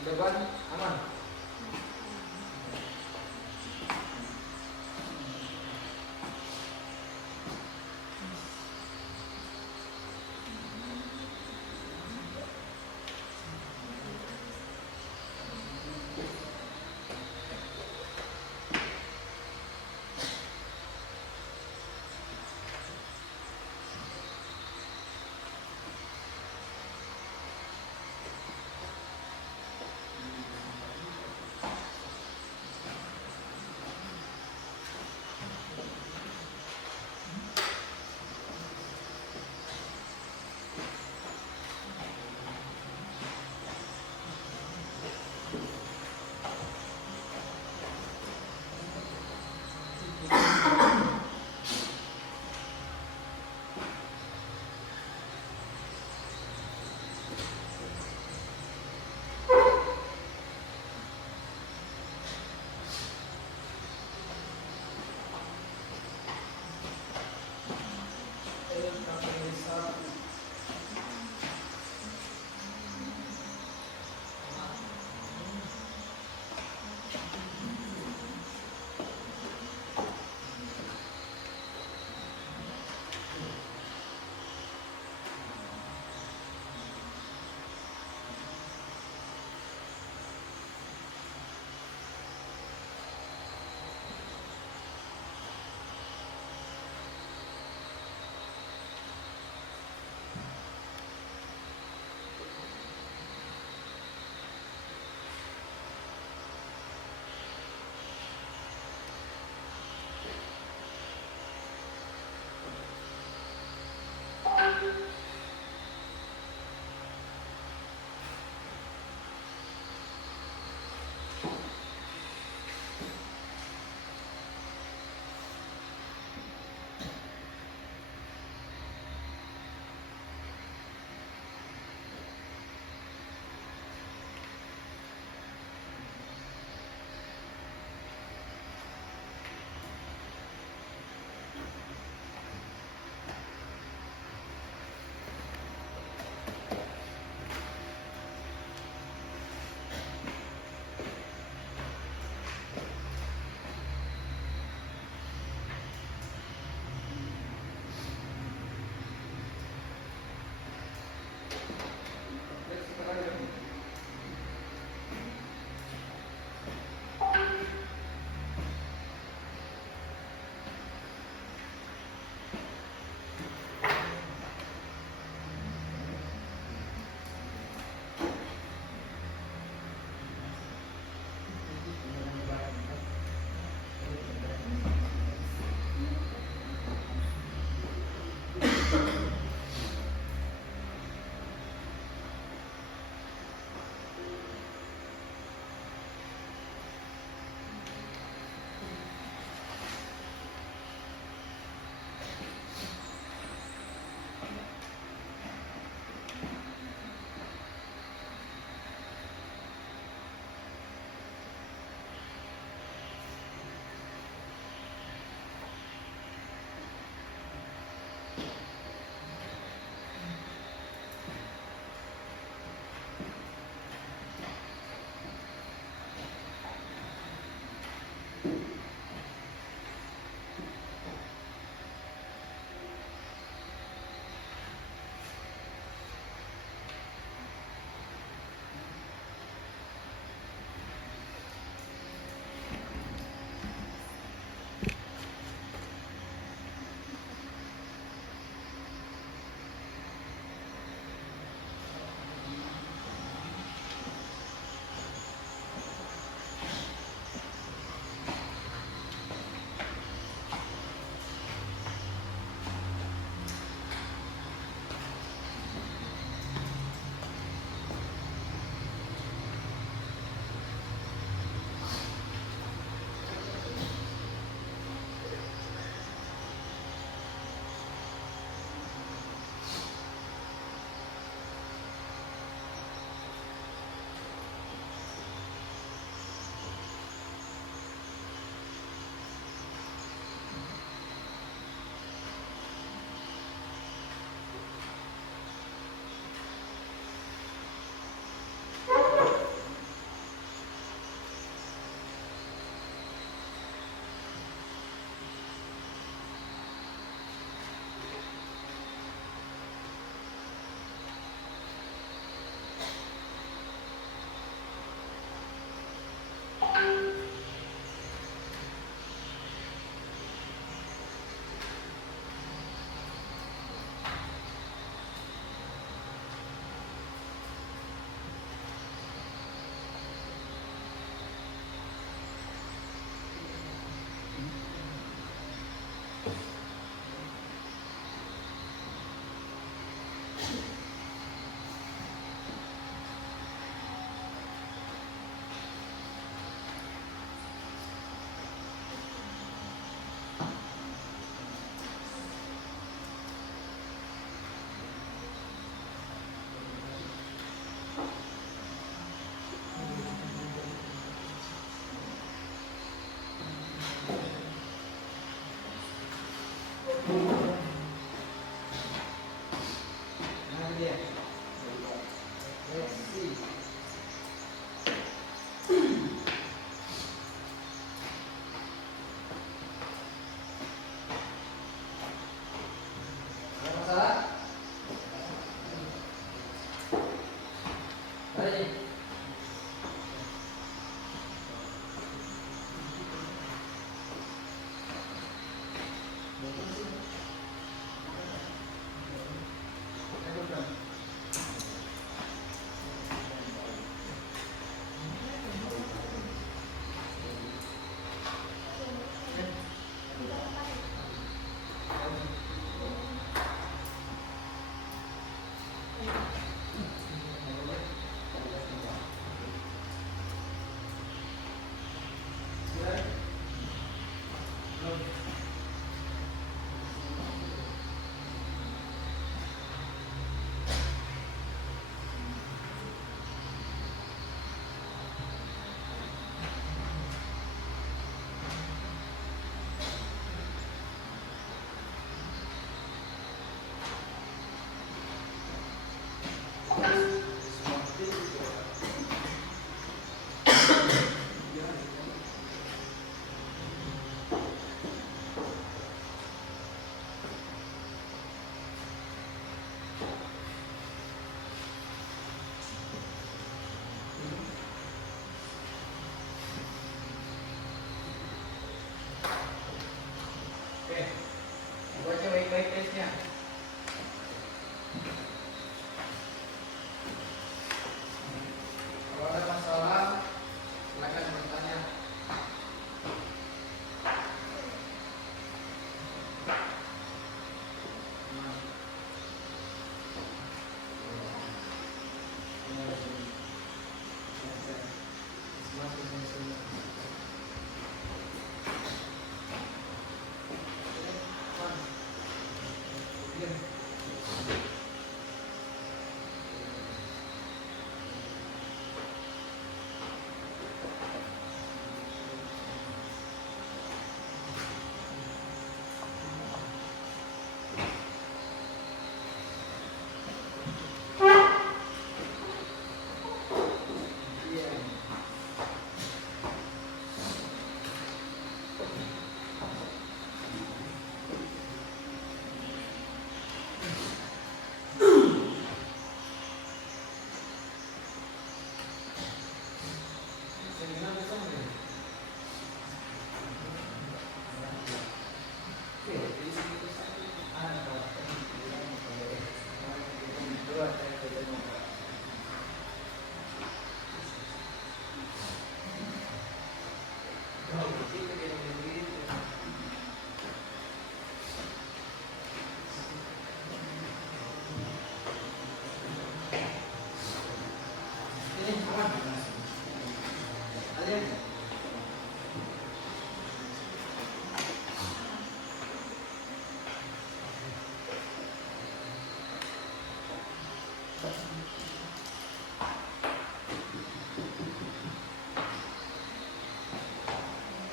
Depan aman. dia. Let's see. Ada masalah? Ada nih. Oke, baca baik-baik tesnya. Kalau ada masalah, silakan bertanya.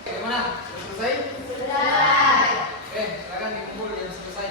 Bagaimana? Sudah selesai? Sudah. Oke, silakan dikumpul yang selesai.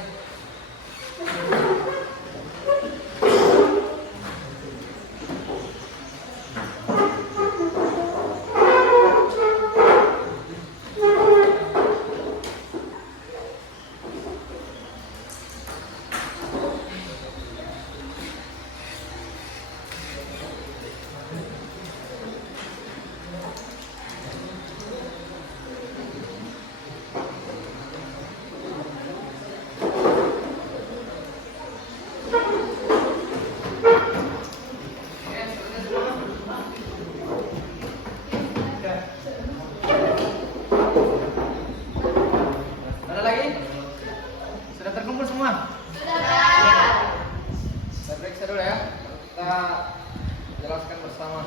Ada lagi? Sudah terkumpul semua? Sudah. Kita periksa dulu ya. Kita jelaskan bersama.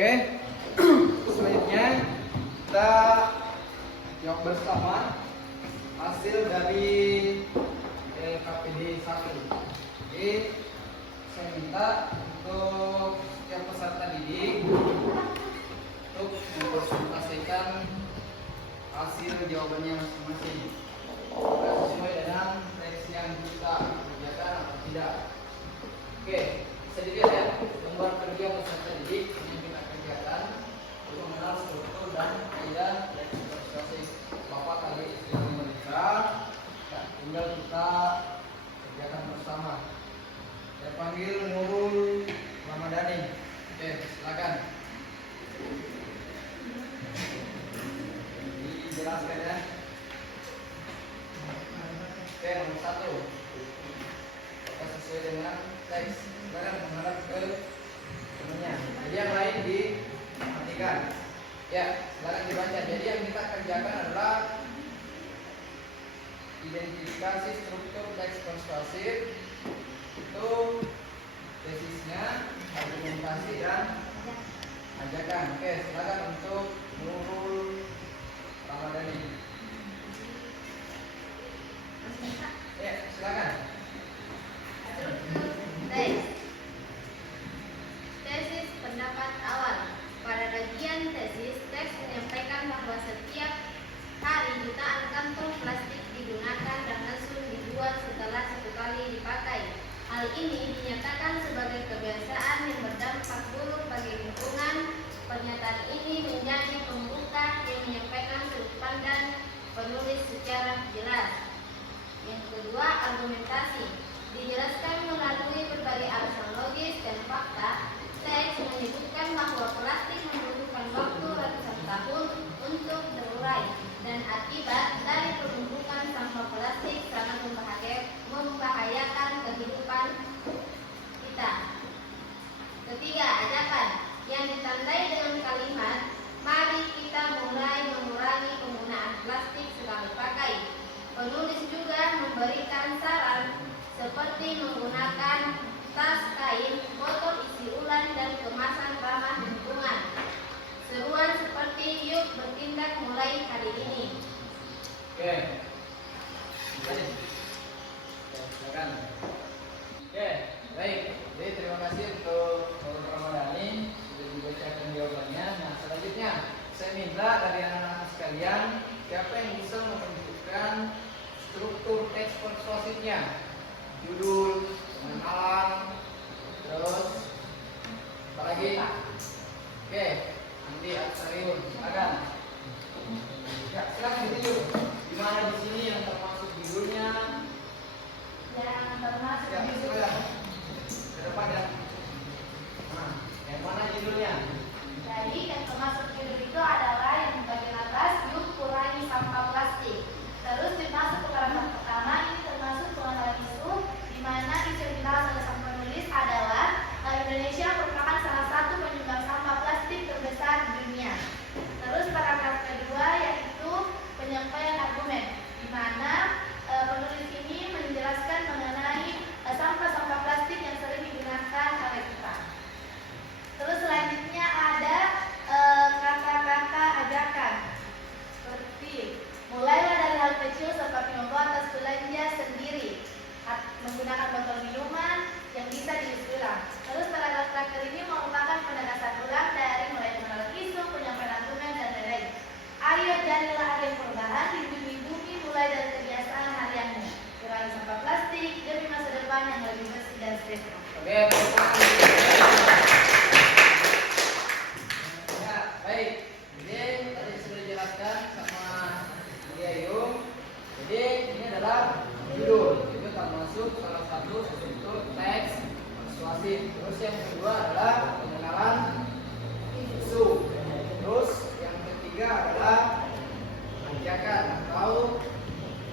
Oke. Selanjutnya kita jawab bersama hasil dari LKPD 1. Jadi saya minta untuk setiap peserta didik untuk mempresentasikan hasil jawabannya masing-masing sesuai dengan teks yang kita kerjakan atau tidak. Oke, bisa dilihat ya gambar kerja peserta didik yang kita kerjakan untuk mengenal struktur dan kaidah teks persuasif. Bapak tadi sudah memeriksa, nah, tinggal kita kerjakan bersama. Saya panggil Nurul Ramadhani. Oke, silakan. Dijelaskan ya. Oke, nomor 1. Kita sesuai dengan teks. Silakan menghadap ke temannya. Jadi yang lain diperhatikan. Ya, silakan dibaca. Jadi yang kita kerjakan adalah identifikasi struktur teks persuasif. Itu tesisnya, argumentasi dan ajakan. Oke, silakan untuk Nurul Ramadhani. Ya, silakan. Teks. Tesis pendapat awal. Pada bagian tesis, teks menyampaikan bahwa setiap hari jutaan kantong plastik digunakan dan langsung dibuat setelah 1 kali dipakai. Hal ini dinyatakan sebagai kebiasaan yang berdampak buruk bagi lingkungan. Pernyataan ini menjadi pembuka yang menyampaikan sudut pandang penulis secara jelas. Yang kedua, argumentasi. Dijelaskan melalui berbagai alasan logis dan fakta. Teks menyebutkan bahwa plastik membutuhkan waktu ratusan tahun untuk terurai dan akibat dari penumpukan sampah plastik sangat membahayakan kehidupan kita. Ketiga, ajakan yang ditandai dengan kalimat mari kita mulai mengurangi penggunaan plastik sekali pakai. Penulis juga memberikan saran seperti menggunakan tas kain, botol isi ulang dan kemasan ramah lingkungan. Seruan seperti yuk bertindak mulai hari ini. Oke. Silakan. Oke, baik. Jadi terima kasih untuk Nurul Ramadhani sudah dibacakan jawabannya. Nah, selanjutnya saya minta dari anak-anak sekalian siapa yang bisa menunjukkan struktur teks persuasifnya, judul, pengenalan, terus apa lagi? Oke, Andi Aksariun, silakan. Ya, silakan ditunjuk. Di mana di sini yang termasuk judulnya? Yang termasuk Ya, silakan. Ke depan ya. Nah, yang mana judulnya? Jadi yang termasuk judul itu adalah yang bagian atas, yuk kurangi sampah plastik. Terus dimasuk ke paragraf pertama, ini termasuk pengenalan isu, di mana isu yang dibahas oleh sang penulis adalah Indonesia merupakan salah satu penyumbang sampah plastik terbesar di dunia. Terus paragraf kedua yaitu penyampaian argumen, di mana penulis ini menjelaskan mengenai sampah-sampah plastik yang sering digunakan oleh kita. Terus selanjutnya ada kata-kata ajakan seperti mulailah dari hal kecil seperti membawa tas belanja sendiri, menggunakan botol minuman yang bisa diisi ulang. Terus paragraf terakhir ini merupakan penegasan ulang dari mulai mengenal isu, penyampaian argumen dan lain-lain. Ayo jadilah agen perubahan di bumi mulai dari kebiasaan harianmu. Kurangi sampah plastik demi masa depan yang lebih bersih dan sejahtera. Oke, ya, baik. Jadi tadi sudah dijelaskan sama Ayung. Jadi ini adalah judul. Itu termasuk salah satu struktur teks persuasif. Terus yang kedua adalah pengenalan isu. Terus yang ketiga adalah ajakan atau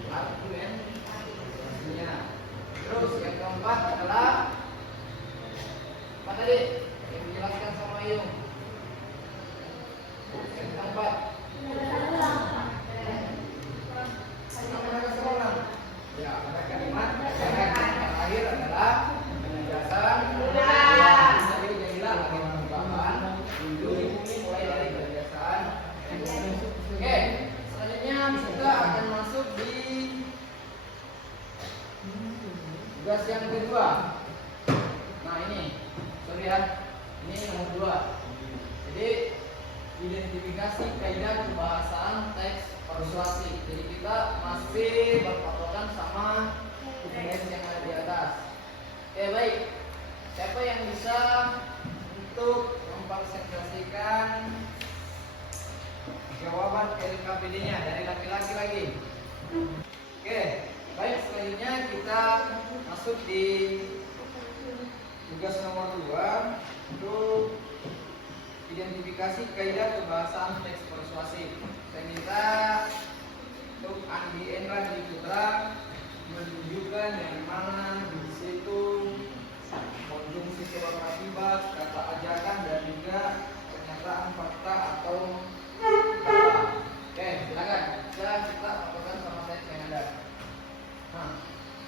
argumen. Terus yang keempat adalah apa tadi yang dijelaskan sama Ayung? Yang keempat ya, ada kalimat yang terakhir adalah penegasan. Jadi jadilah agen perubahan. 2. Nah ini, sorry ya, ini nomor 2. Jadi identifikasi kaidah kebahasaan teks persuasi. Jadi kita masih berpatokan sama definisi yang ada di atas. Oke baik, siapa yang bisa untuk mempresentasikan jawaban LKPD-nya dari laki-laki lagi? Oke, baik, selanjutnya kita masuk di tugas nomor 2 untuk identifikasi kaidah kebahasaan teks persuasif. Saya minta untuk Andi Endra di Putra menunjukkan yang mana di situ konjungsi sebab akibat, kata ajakan, dan juga pernyataan fakta atau kata. Oke, silakan. Kita lakukan sama teks yang ada. Nah,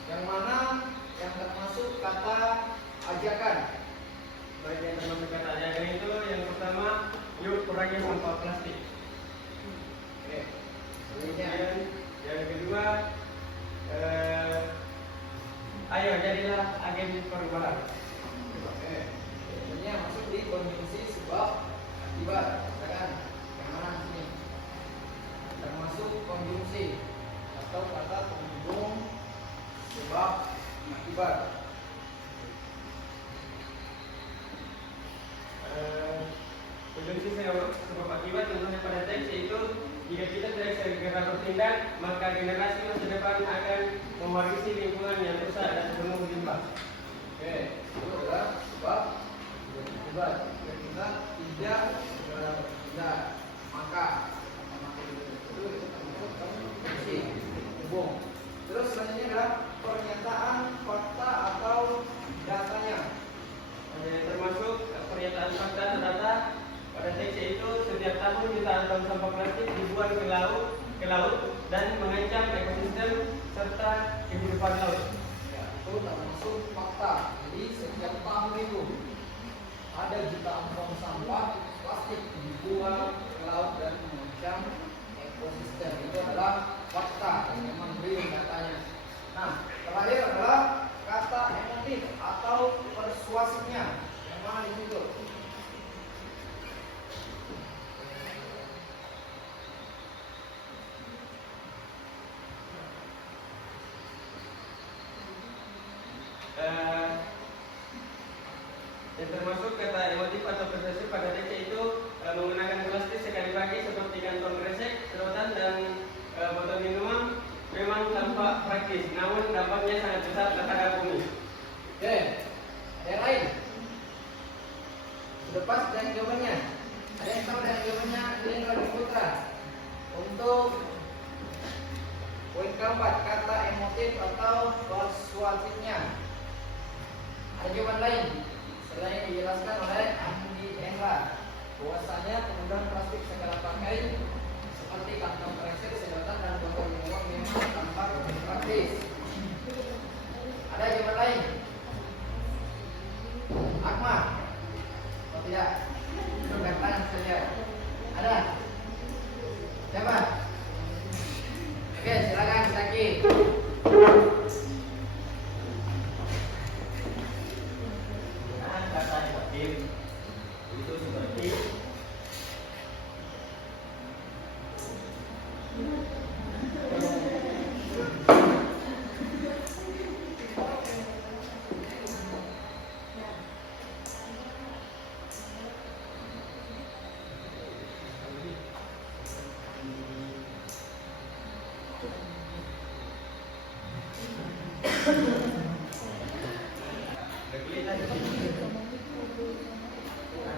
yang mana yang termasuk kata ajakan? Baik, yang termasuk kata ajakan itu yang pertama, yuk kurangi sampah plastik. Oke, selanjutnya. Kemudian yang kedua, ayo jadilah agen perubahan. Oke, selanjutnya masuk di konjungsi sebab akibat. Silakan. Yang mana sini? Termasuk konjungsi atau kata penghubung sebab akibat. Konjungsi sebab akibat contohnya pada teks yaitu jika kita tidak segera bertindak, maka generasi masa depan akan mewarisi lingkungan yang rusak dan penuh limbah. Oke, itu adalah sebab akibat. Jika kita tidak segera bertindak, maka itu termasuk konjungsi hubung. Terus selanjutnya adalah pernyataan fakta atau datanya. Yang termasuk pernyataan fakta dan data pada teks yaitu setiap tahun jutaan ton sampah plastik dibuang ke laut dan mengancam ekosistem serta kehidupan laut. Ya, itu termasuk fakta. Jadi setiap tahun itu ada jutaan ton sampah plastik dibuang ke laut dan mengancam ekosistem. Itu adalah fakta yang memang real datanya. Nah, terakhir adalah kata emotif atau persuasifnya. Yang mana di situ? Yang termasuk kata emotif atau persuasif pada teks itu menggunakan plastik sekali pakai seperti kantong kresek, sedotan, dan botol minuman memang tampak praktis, namun dampaknya sangat besar terhadap bumi. Oke, ada yang lain? Sudah pas dengan jawabannya? Ada yang tahu dengan jawabannya? Kalian lagi putra. Untuk poin keempat, kata emotif atau persuasifnya. Ada jawaban lain selain dijelaskan oleh Andi Endra bahwasanya penggunaan plastik segala pakai seperti kantong kresek, sedotan, dan botol minuman memang tampak lebih praktis. Ada jawaban lain? Akmal? Oh tidak? Angkat tangan saja. Ada? Siapa? Oke, silakan Zaki. Penggunaan kata emotif itu seperti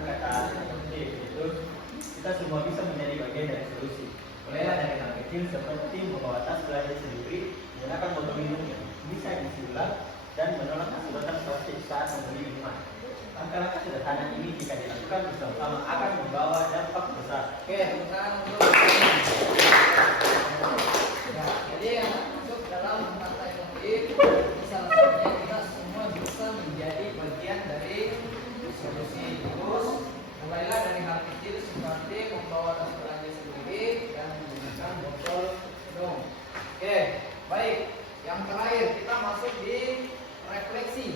kata emotif itu kita semua bisa menjadi bagian dari solusi. Mulailah dari hal kecil seperti membawa tas belanja sendiri, menggunakan botol minum yang bisa diisi ulang, dan menolak sedotan plastik saat membeli minuman. Langkah-langkah sederhana ini jika dilakukan bersama-sama akan membawa dampak besar. Oke, tepuk tangan untuk ya, jadi yang masuk dalam kata emotif ini salah satunya kita semua bisa menjadi bagian dari solusi. Terus mulailah dari hal kecil seperti membawa tas belanja sendiri dan menggunakan botol minum. Oke, baik. Yang terakhir kita masuk di refleksi.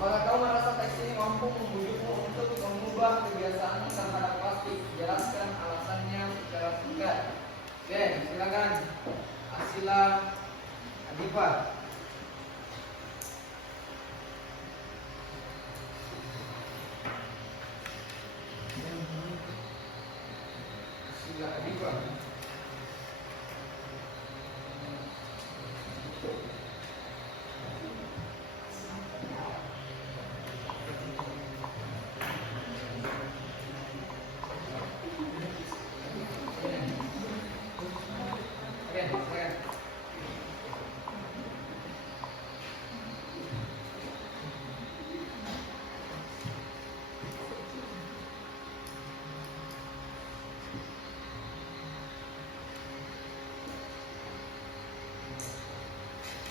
Apakah kau merasa teks ini mampu membujukmu untuk mengubah kebiasaanmu terhadap plastik? Jelaskan alasannya secara singkat. Oke, silakan Asila Adifa. Asila Adifa. Oke, silakan.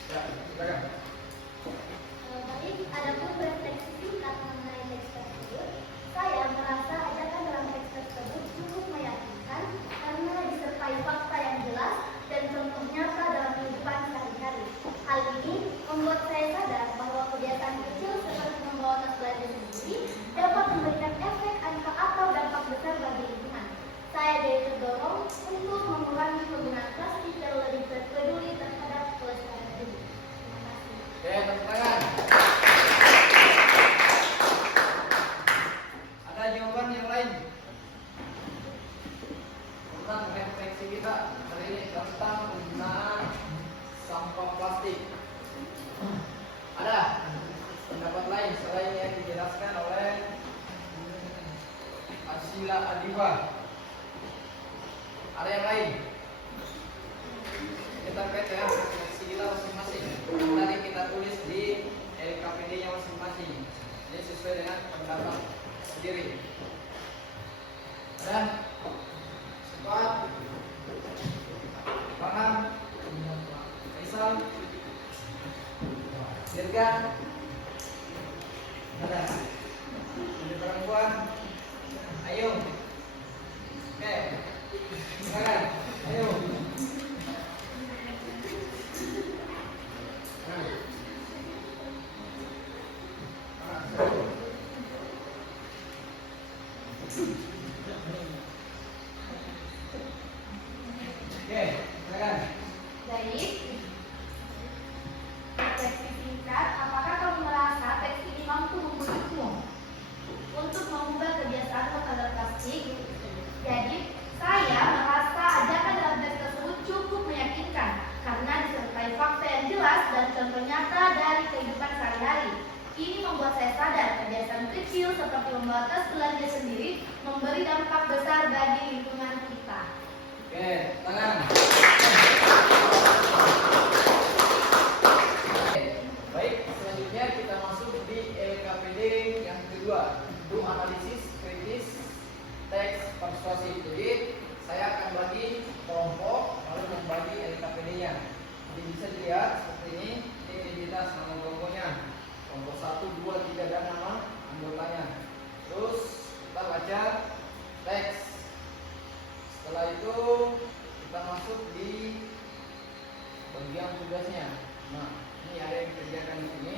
Ya, silakan. Baik, adapun refleksi singkat mengenai teks tersebut, saya merasa ajakan dalam teks tersebut cukup meyakinkan karena disertai fakta yang jelas dan contoh nyata dalam kehidupan sehari-hari. Hal ini membuat saya sadar bahwa kebiasaan kecil seperti membawa tas belanja sendiri dapat memberikan efek atau dampak besar bagi lingkungan. Saya jadi terdorong untuk mengurangi penggunaan plastik dan lebih peduli terhadap kelestarian bumi. Terima kasih. Oke, tepuk tangan. Ada jawaban yang lain tentang refleksi kita hari ini tentang penggunaan sampah plastik? Ada pendapat lain selain yang dijelaskan oleh Asila Adifa? Ada yang lain? Kita terkait dengan refleksi kita masing-masing. Tadi kita tulis di LKPD-nya masing-masing. Ini sesuai dengan pendapat sendiri. Dan cepat, paham, Faisal, Dirga, ada, ini perempuan, ayo, oke, silakan, ayo. Oke, silakan. Baik. Refleksi singkat, apakah kamu merasa teks ini mampu membujukmu untuk mengubah kebiasaanmu terhadap plastik? Jadi, saya merasa ajakan dalam teks tersebut cukup meyakinkan karena disertai fakta yang jelas dan contoh nyata dari kehidupan sehari-hari. Ini membuat saya sadar kebiasaan kecil seperti membawa tas belanja sendiri memberi dampak besar bagi lingkungan kita. Oke, tangan. Oke, baik, selanjutnya kita masuk di LKPD yang kedua, itu analisis kritis teks persuasif. Jadi saya akan bagi kelompok lalu membagi LKPD-nya. Jadi bisa dilihat seperti ini identitas nama kelompoknya. Kelompok 1, 2, 3 dan nama anggotanya. Terus kita baca teks. Setelah itu kita masuk di bagian tugasnya. Nah, ini ada yang dikerjakan di sini.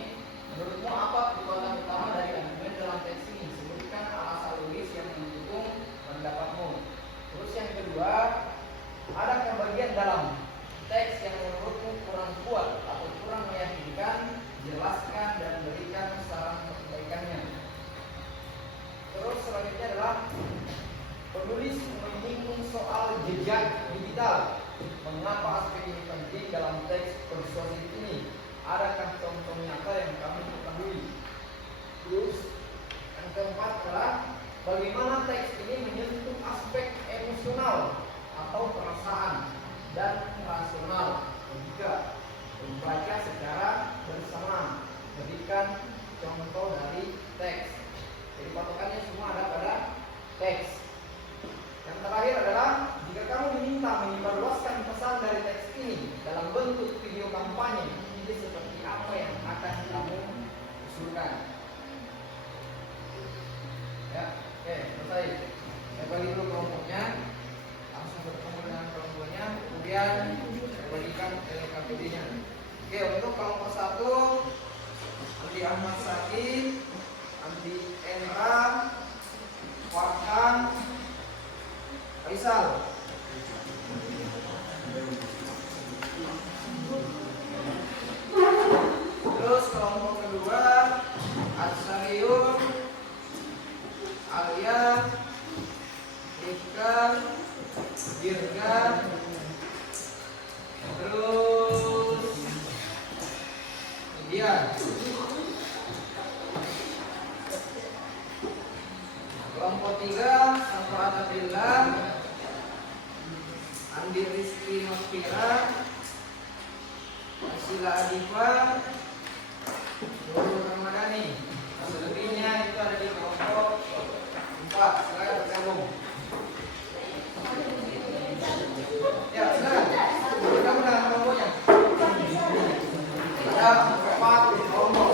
Menurutmu apa kekuatan utama dari argumen dalam teks ini? Sebutkan alasan logis yang mendukung pendapatmu. Terus yang kedua, adakah bagian dalam teks yang menurutmu kurang kuat atau kurang meyakinkan? Jelaskan dan berikan saran perbaikannya. Terus selanjutnya adalah penulis menyinggung soal jejak digital. Mengapa aspek ini penting dalam teks persuasif ini? Adakah contoh nyata yang kami ketahui? Terus yang keempat adalah bagaimana teks ini menyentuh aspek emosional atau perasaan dan rasional logika. Membaca secara bersama, berikan contoh dari teks. Jadi patokannya semua ada pada teks. Yang terakhir adalah jika kamu diminta menyebarluaskan pesan dari teks ini dalam bentuk video kampanye, ini seperti apa yang akan kamu usulkan? Ya, oke, selesai. Saya bagi dulu kelompoknya, langsung bertemu dengan kelompoknya, kemudian saya bagikan LKPD-nya. Oke, untuk kelompok 1 nanti Raffi Ahmad Sakit, Andi Enra, Farhan, Faisal. Terus kelompok kedua Atsariun, Alia, Ika, Dirga, terus Indian. Kelompok tiga Safa Atabillah, Andi Rizky Nokfira, Sila Adifa, Nurul Ramadhani. Selebihnya itu ada di kelompok 4. Silakan bergabung. Ya, silakan. Bergabung dengan kelompoknya. Ada 4 kelompok.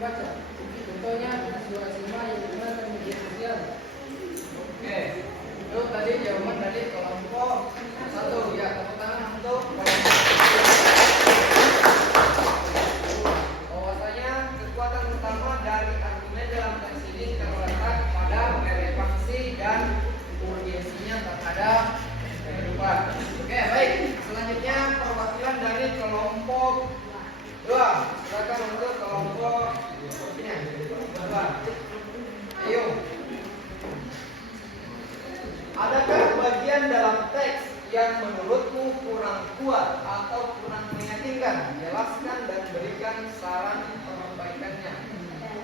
membaca. Contohnya situasi yang digunakan media sosial. Oke, itu tadi jawaban dari kelompok 1 ya. Tepuk tangan untuk kelompok 1. Bahwasanya kekuatan utama dari argumen dalam teks ini terletak pada relevansi dan urgensinya terhadap kehidupan. Oke, baik. Selanjutnya perwakilan dari kelompok 2. Silakan untuk kelompok ini. 2. Ayo. Adakah bagian dalam teks yang menurutmu kurang kuat atau kurang meyakinkan? Jelaskan dan berikan saran perbaikannya.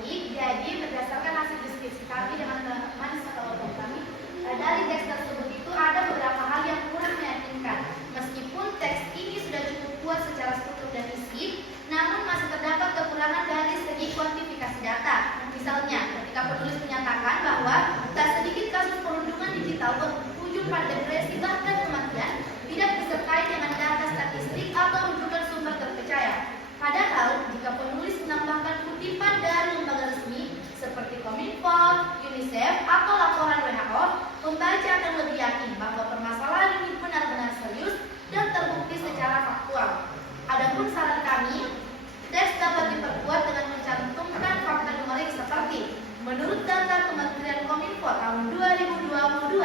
Jadi berdasarkan hasil diskusi kami dengan teman-teman sekelompok kami, dari teks tersebut itu ada beberapa hal yang kurang meyakinkan. Meskipun teks ini sudah cukup kuat secara struktur dan isi, namun masih terdapat kekurangan dari segi kuantifikasi data. Misalnya, ketika penulis menyatakan bahwa tak sedikit kasus perundungan digital berujung pada depresi bahkan kematian tidak disertai dengan data statistik atau rujukan sumber terpercaya. Padahal, jika penulis menambahkan kutipan dari lembaga resmi seperti Kominfo, UNICEF, atau laporan WHO, pembaca akan lebih yakin bahwa permasalahan ini benar-benar serius dan terbukti secara faktual. Adapun saran kami, teks dapat diperkuat dengan mencantumkan fakta numerik seperti menurut data Kementerian Kominfo tahun 2022,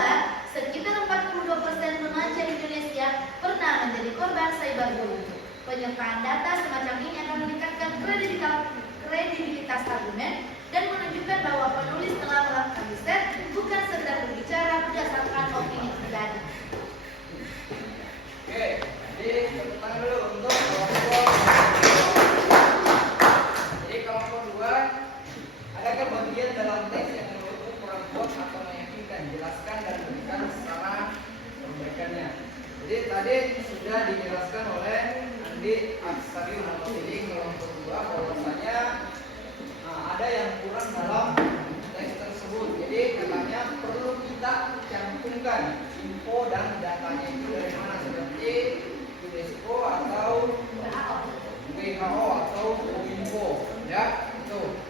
sekitar 42% remaja Indonesia pernah menjadi korban cyberbullying. Penyertaan data semacam ini akan meningkatkan kredibilitas argumen dan menunjukkan bahwa penulis telah melakukan riset, bukan sekedar berbicara berdasarkan opini pribadi. Oke, jadi tepuk tangan dulu untuk kelompok. Jadi kelompok 2, adakah bagian dalam teks yang menurutmu kurang kuat atau meyakinkan? Jelaskan dan berikan saran perbaikannya. Jadi tadi sudah dijelaskan oleh Andi Aksari Muhammad kelompok 2 bahwasanya ada yang kurang dalam teks tersebut. Jadi katanya perlu kita cantumkan info dan datanya itu dari mana, seperti UNESCO atau WHO atau Kominfo, ya itu.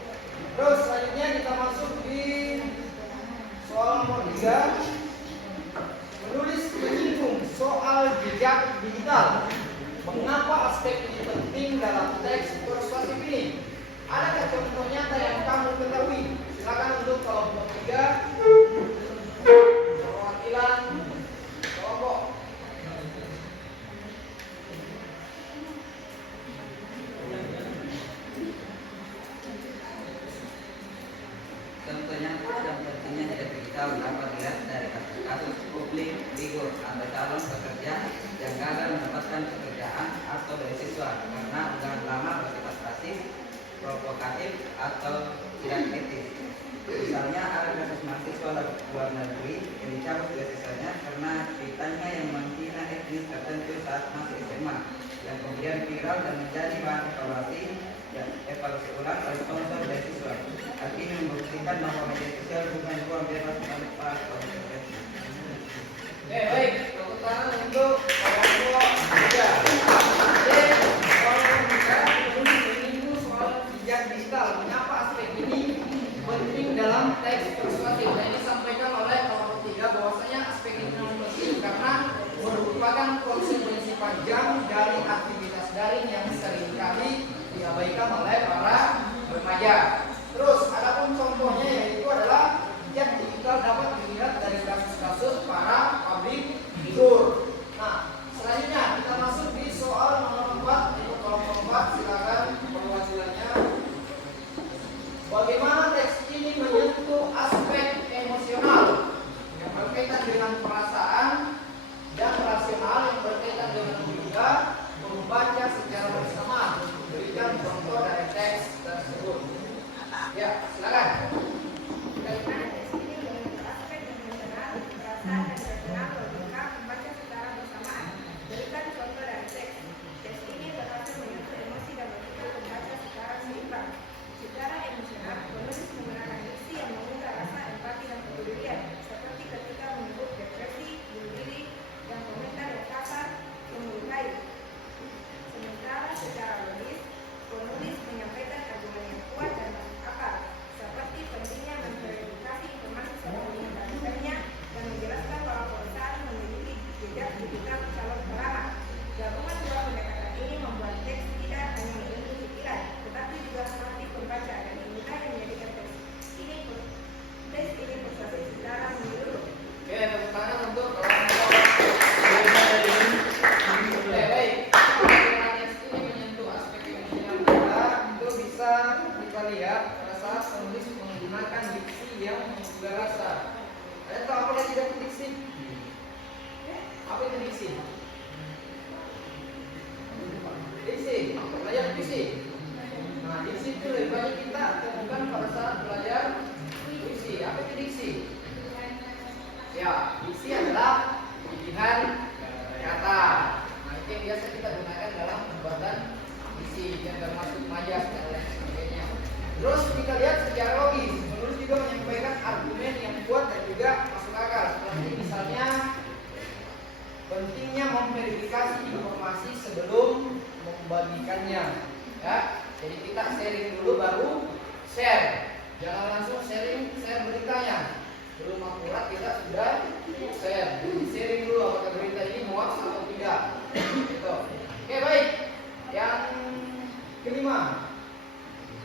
Terus selanjutnya kita masuk di soal nomor 3. Menulis menyinggung soal jejak digital. Mengapa aspek ini penting dalam teks persuasif ini? Adakah contoh nyata yang kamu ketahui? Silakan untuk kelompok 3, perwakilan kelompok. Contohnya dan pentingnya jejak digital dapat dilihat dari kasus publik figur atau calon pekerja yang gagal mendapatkan pekerjaan atau beasiswa karena unggahan lama bersifat pasif, provokatif atau tidak etis. Misalnya ada kasus mahasiswa luar negeri yang dicabut beasiswanya karena ceritanya yang menghina etnis tertentu saat masih SMA, yang kemudian viral dan menjadi bahan evaluasi ulang oleh sponsor beasiswa. Hal ini membuktikan bahwa media sosial bukan ruang bebas tanpa konsekuensi. Oke, baik. Tepuk tangan untuk kelompok 3. Jadi, soal pembicaraan menulis menyinggung soal jejak digital. Mengapa aspek ini penting dalam teks persuasif? Dan ini disampaikan oleh kelompok 3 bahwasanya aspek ini penting karena merupakan konsekuensi panjang dari aktivitas daring yang seringkali diabaikan oleh para remaja. Terus, adapun contohnya yaitu adalah jejak digital dapat dilihat dari kasus-kasus para public figure. Nah, selanjutnya kita masuk di soal nomor 4 untuk kelompok 4. Silakan perwakilannya. Bagaimana teks ini menyentuh aspek emosional yang berkaitan dengan perasaan dan rasional yang berkaitan dengan juga membaca secara bersama. Berikan contoh dari teks tersebut. Ya, silakan. Bagaimana teks ini menyentuh aspek emosional, perasaan dan rasional logika membaca secara bersamaan. Berikan contoh dari teks. Teks ini berhasil menyentuh emosi dan logika pembaca secara seimbang. Secara emosional, penulis menggunakan diksi yang mengundang rasa empati dan kepedulian, seperti ketika menyebut depresi, bunuh diri, dan komentar yang kasar yang melukai. Apa itu diksi? Diksi, belajar diksi. Nah, diksi itu lebih banyak kita temukan pada saat belajar diksi. Apa itu diksi? Ya, diksi adalah pilihan kata. Nah, itu yang biasa kita gunakan dalam pembuatan diksi yang termasuk majas dan lain sebagainya. Terus kita lihat secara logis, penulis juga menyampaikan argumen yang kuat dan juga masuk akal. Seperti misalnya pentingnya memverifikasi informasi sebelum membagikannya. Ya, jadi kita sharing dulu baru share. Jangan langsung share beritanya. Belum akurat kita sudah share. Jadi sharing dulu apakah berita ini hoax atau tidak. Gitu. Oke, baik. Yang kelima.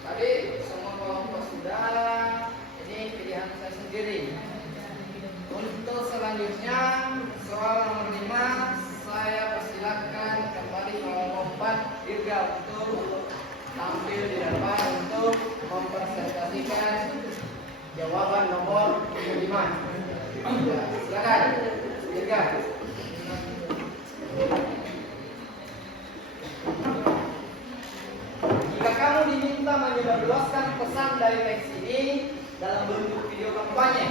Tadi semua kelompok sudah. Ini pilihan saya sendiri. Untuk selanjutnya soal nomor 5, saya persilakan kembali kelompok Dirga untuk tampil di depan untuk mempresentasikan jawaban nomor 5. Ya, silakan Dirga. Jika kamu diminta menjelaskan pesan dari teks ini dalam bentuk video kampanye,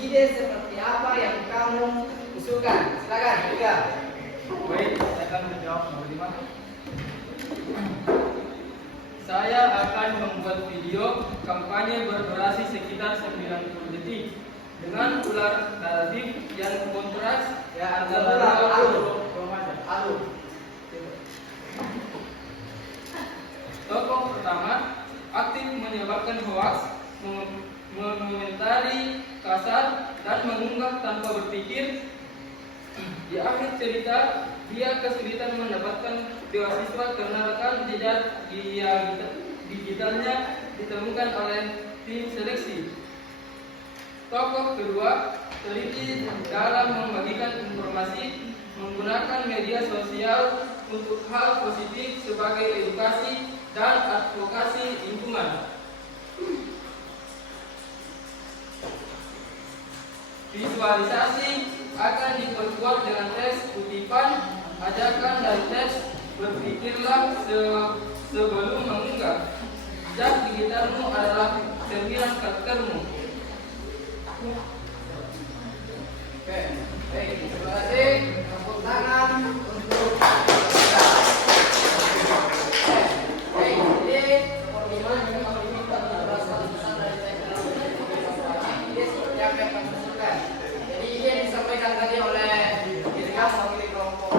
ide seperti apa yang kamu usulkan? Silakan, Dirga. Baik, saya akan menjawab nomor 5. Saya akan membuat video kampanye berdurasi sekitar 90 detik dengan ular naratif yang kontras Ya, antara alur. alur. Tokoh pertama aktif menyebarkan hoaks, mengomentari kasar dan mengunggah tanpa berpikir. Di akhir cerita, dia kesulitan mendapatkan beasiswa karena rekam jejak digitalnya ditemukan oleh tim seleksi. Tokoh kedua teliti dalam membagikan informasi menggunakan media sosial untuk hal positif sebagai edukasi dan advokasi lingkungan. Visualisasi akan diperkuat dengan teks kutipan, ajakan dan teks berpikirlah sebelum mengunggah. Jak digitalmu adalah cerminan karaktermu. Oke, baik, terima kasih. Tepuk tangan untuk baik, jadi nomor 5 ini kami minta menjelaskan pesan dari teks dalam bentuk video kampanye. Ini seperti apa yang kami usulkan. Jadi ini yang disampaikan tadi oleh Dirga mewakili kelompok.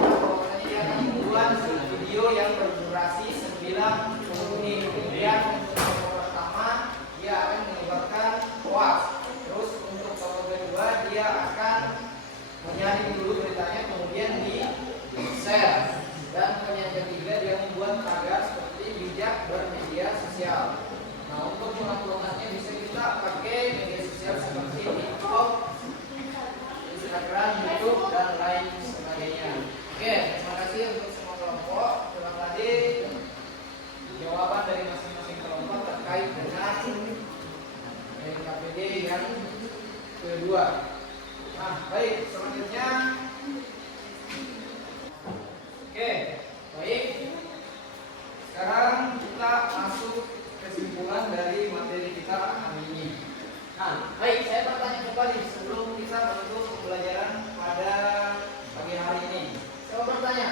Tadi dia akan membuat video yang berdurasi 90 menit. Kemudian untuk kelompok pertama dia akan menyebarkan hoax. Terus untuk kelompok kedua dia akan menyaring dulu beritanya kemudian di share. Dan yang ketiga dia membuat tagar seperti bijak bermedia sosial. Nah, untuk melakukannya bisa kita pakai media sosial seperti TikTok, Instagram, YouTube dan lain sebagainya. Oke, terima kasih untuk semua kelompok. Terima kasih jawaban dari masing-masing kelompok terkait dengan KPD yang kedua. Nah, baik, selanjutnya. Oke, baik. Sekarang kita masuk kesimpulan dari materi kita hari ini. Nah, baik, saya bertanya kembali sebelum kita menutup pembelajaran pada pagi hari ini. Saya mau bertanya,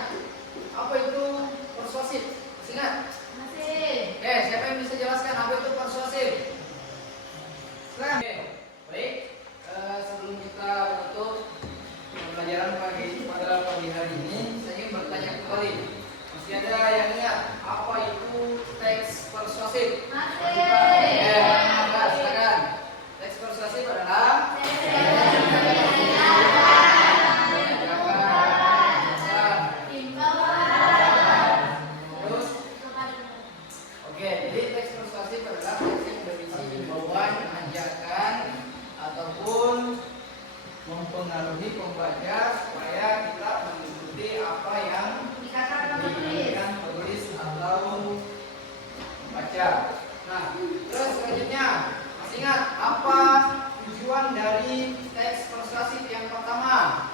apa itu persuasif? Masih ingat? Masih. Oke, siapa yang bisa jelaskan apa itu persuasif? Silakan. Oke, baik. Sebelum kita menutup pembelajaran pada pagi hari ini, saya ingin bertanya kembali. Masih ada yang ingat apa itu teks persuasif? Masih. Ya, silakan. Teks persuasif adalah terus. Oke, jadi teks persuasif adalah teks yang berisi himbauan, ajakan ataupun mempengaruhi pembaca supaya kita mengikuti apa yang diinginkan penulis atau baca. Nah, terus selanjutnya masih ingat apa tujuan dari teks persuasif yang pertama?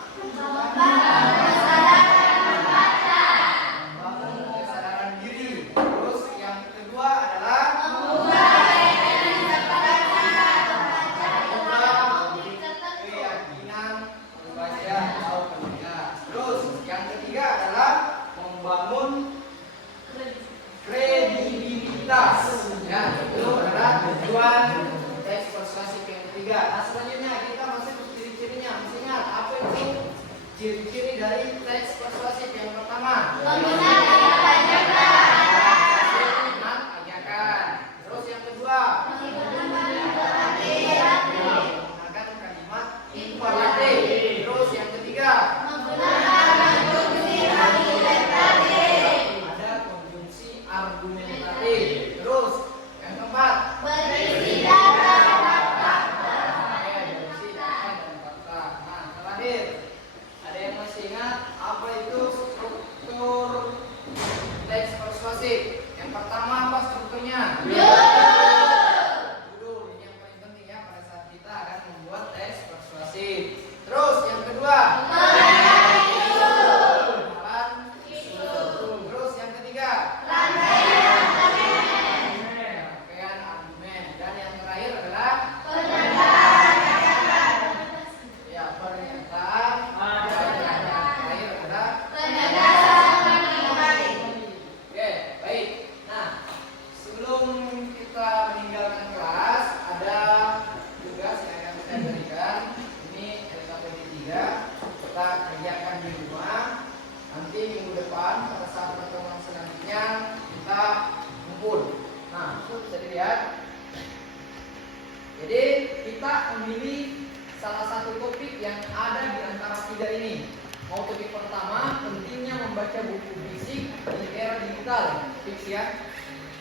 membaca buku fisik di era digital, fix ya.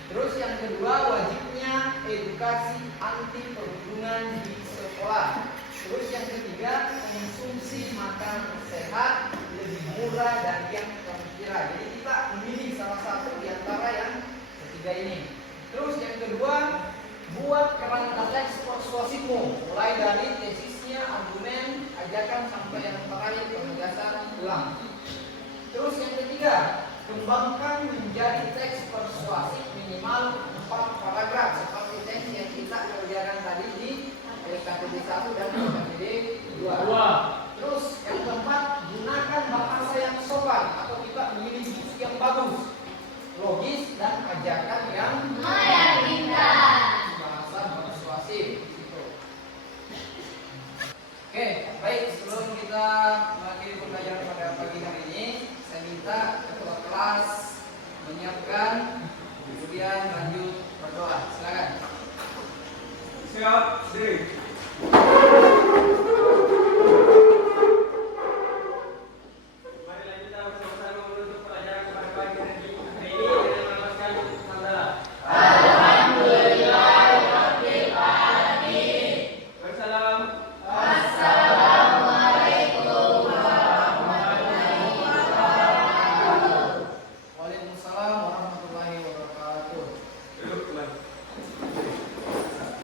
Terus yang kedua, wajibnya edukasi anti perundungan di sekolah. Terus yang ketiga, konsumsi makanan sehat lebih murah dari yang kami kira. Jadi kita memilih salah satu di antara yang ketiga ini. Terus yang kedua, buat kerangka teks persuasifmu, mulai dari tesisnya, argumen, ajakan sampai yang terakhir penegasan ulang. Terus yang ketiga, kembangkan menjadi teks persuasif minimal 4 paragraf seperti teks yang kita kerjakan tadi di LKPD 1 dan LKPD 2. Terus yang keempat, gunakan bahasa yang sopan atau kita memilih buku yang bagus, logis dan ajakan yang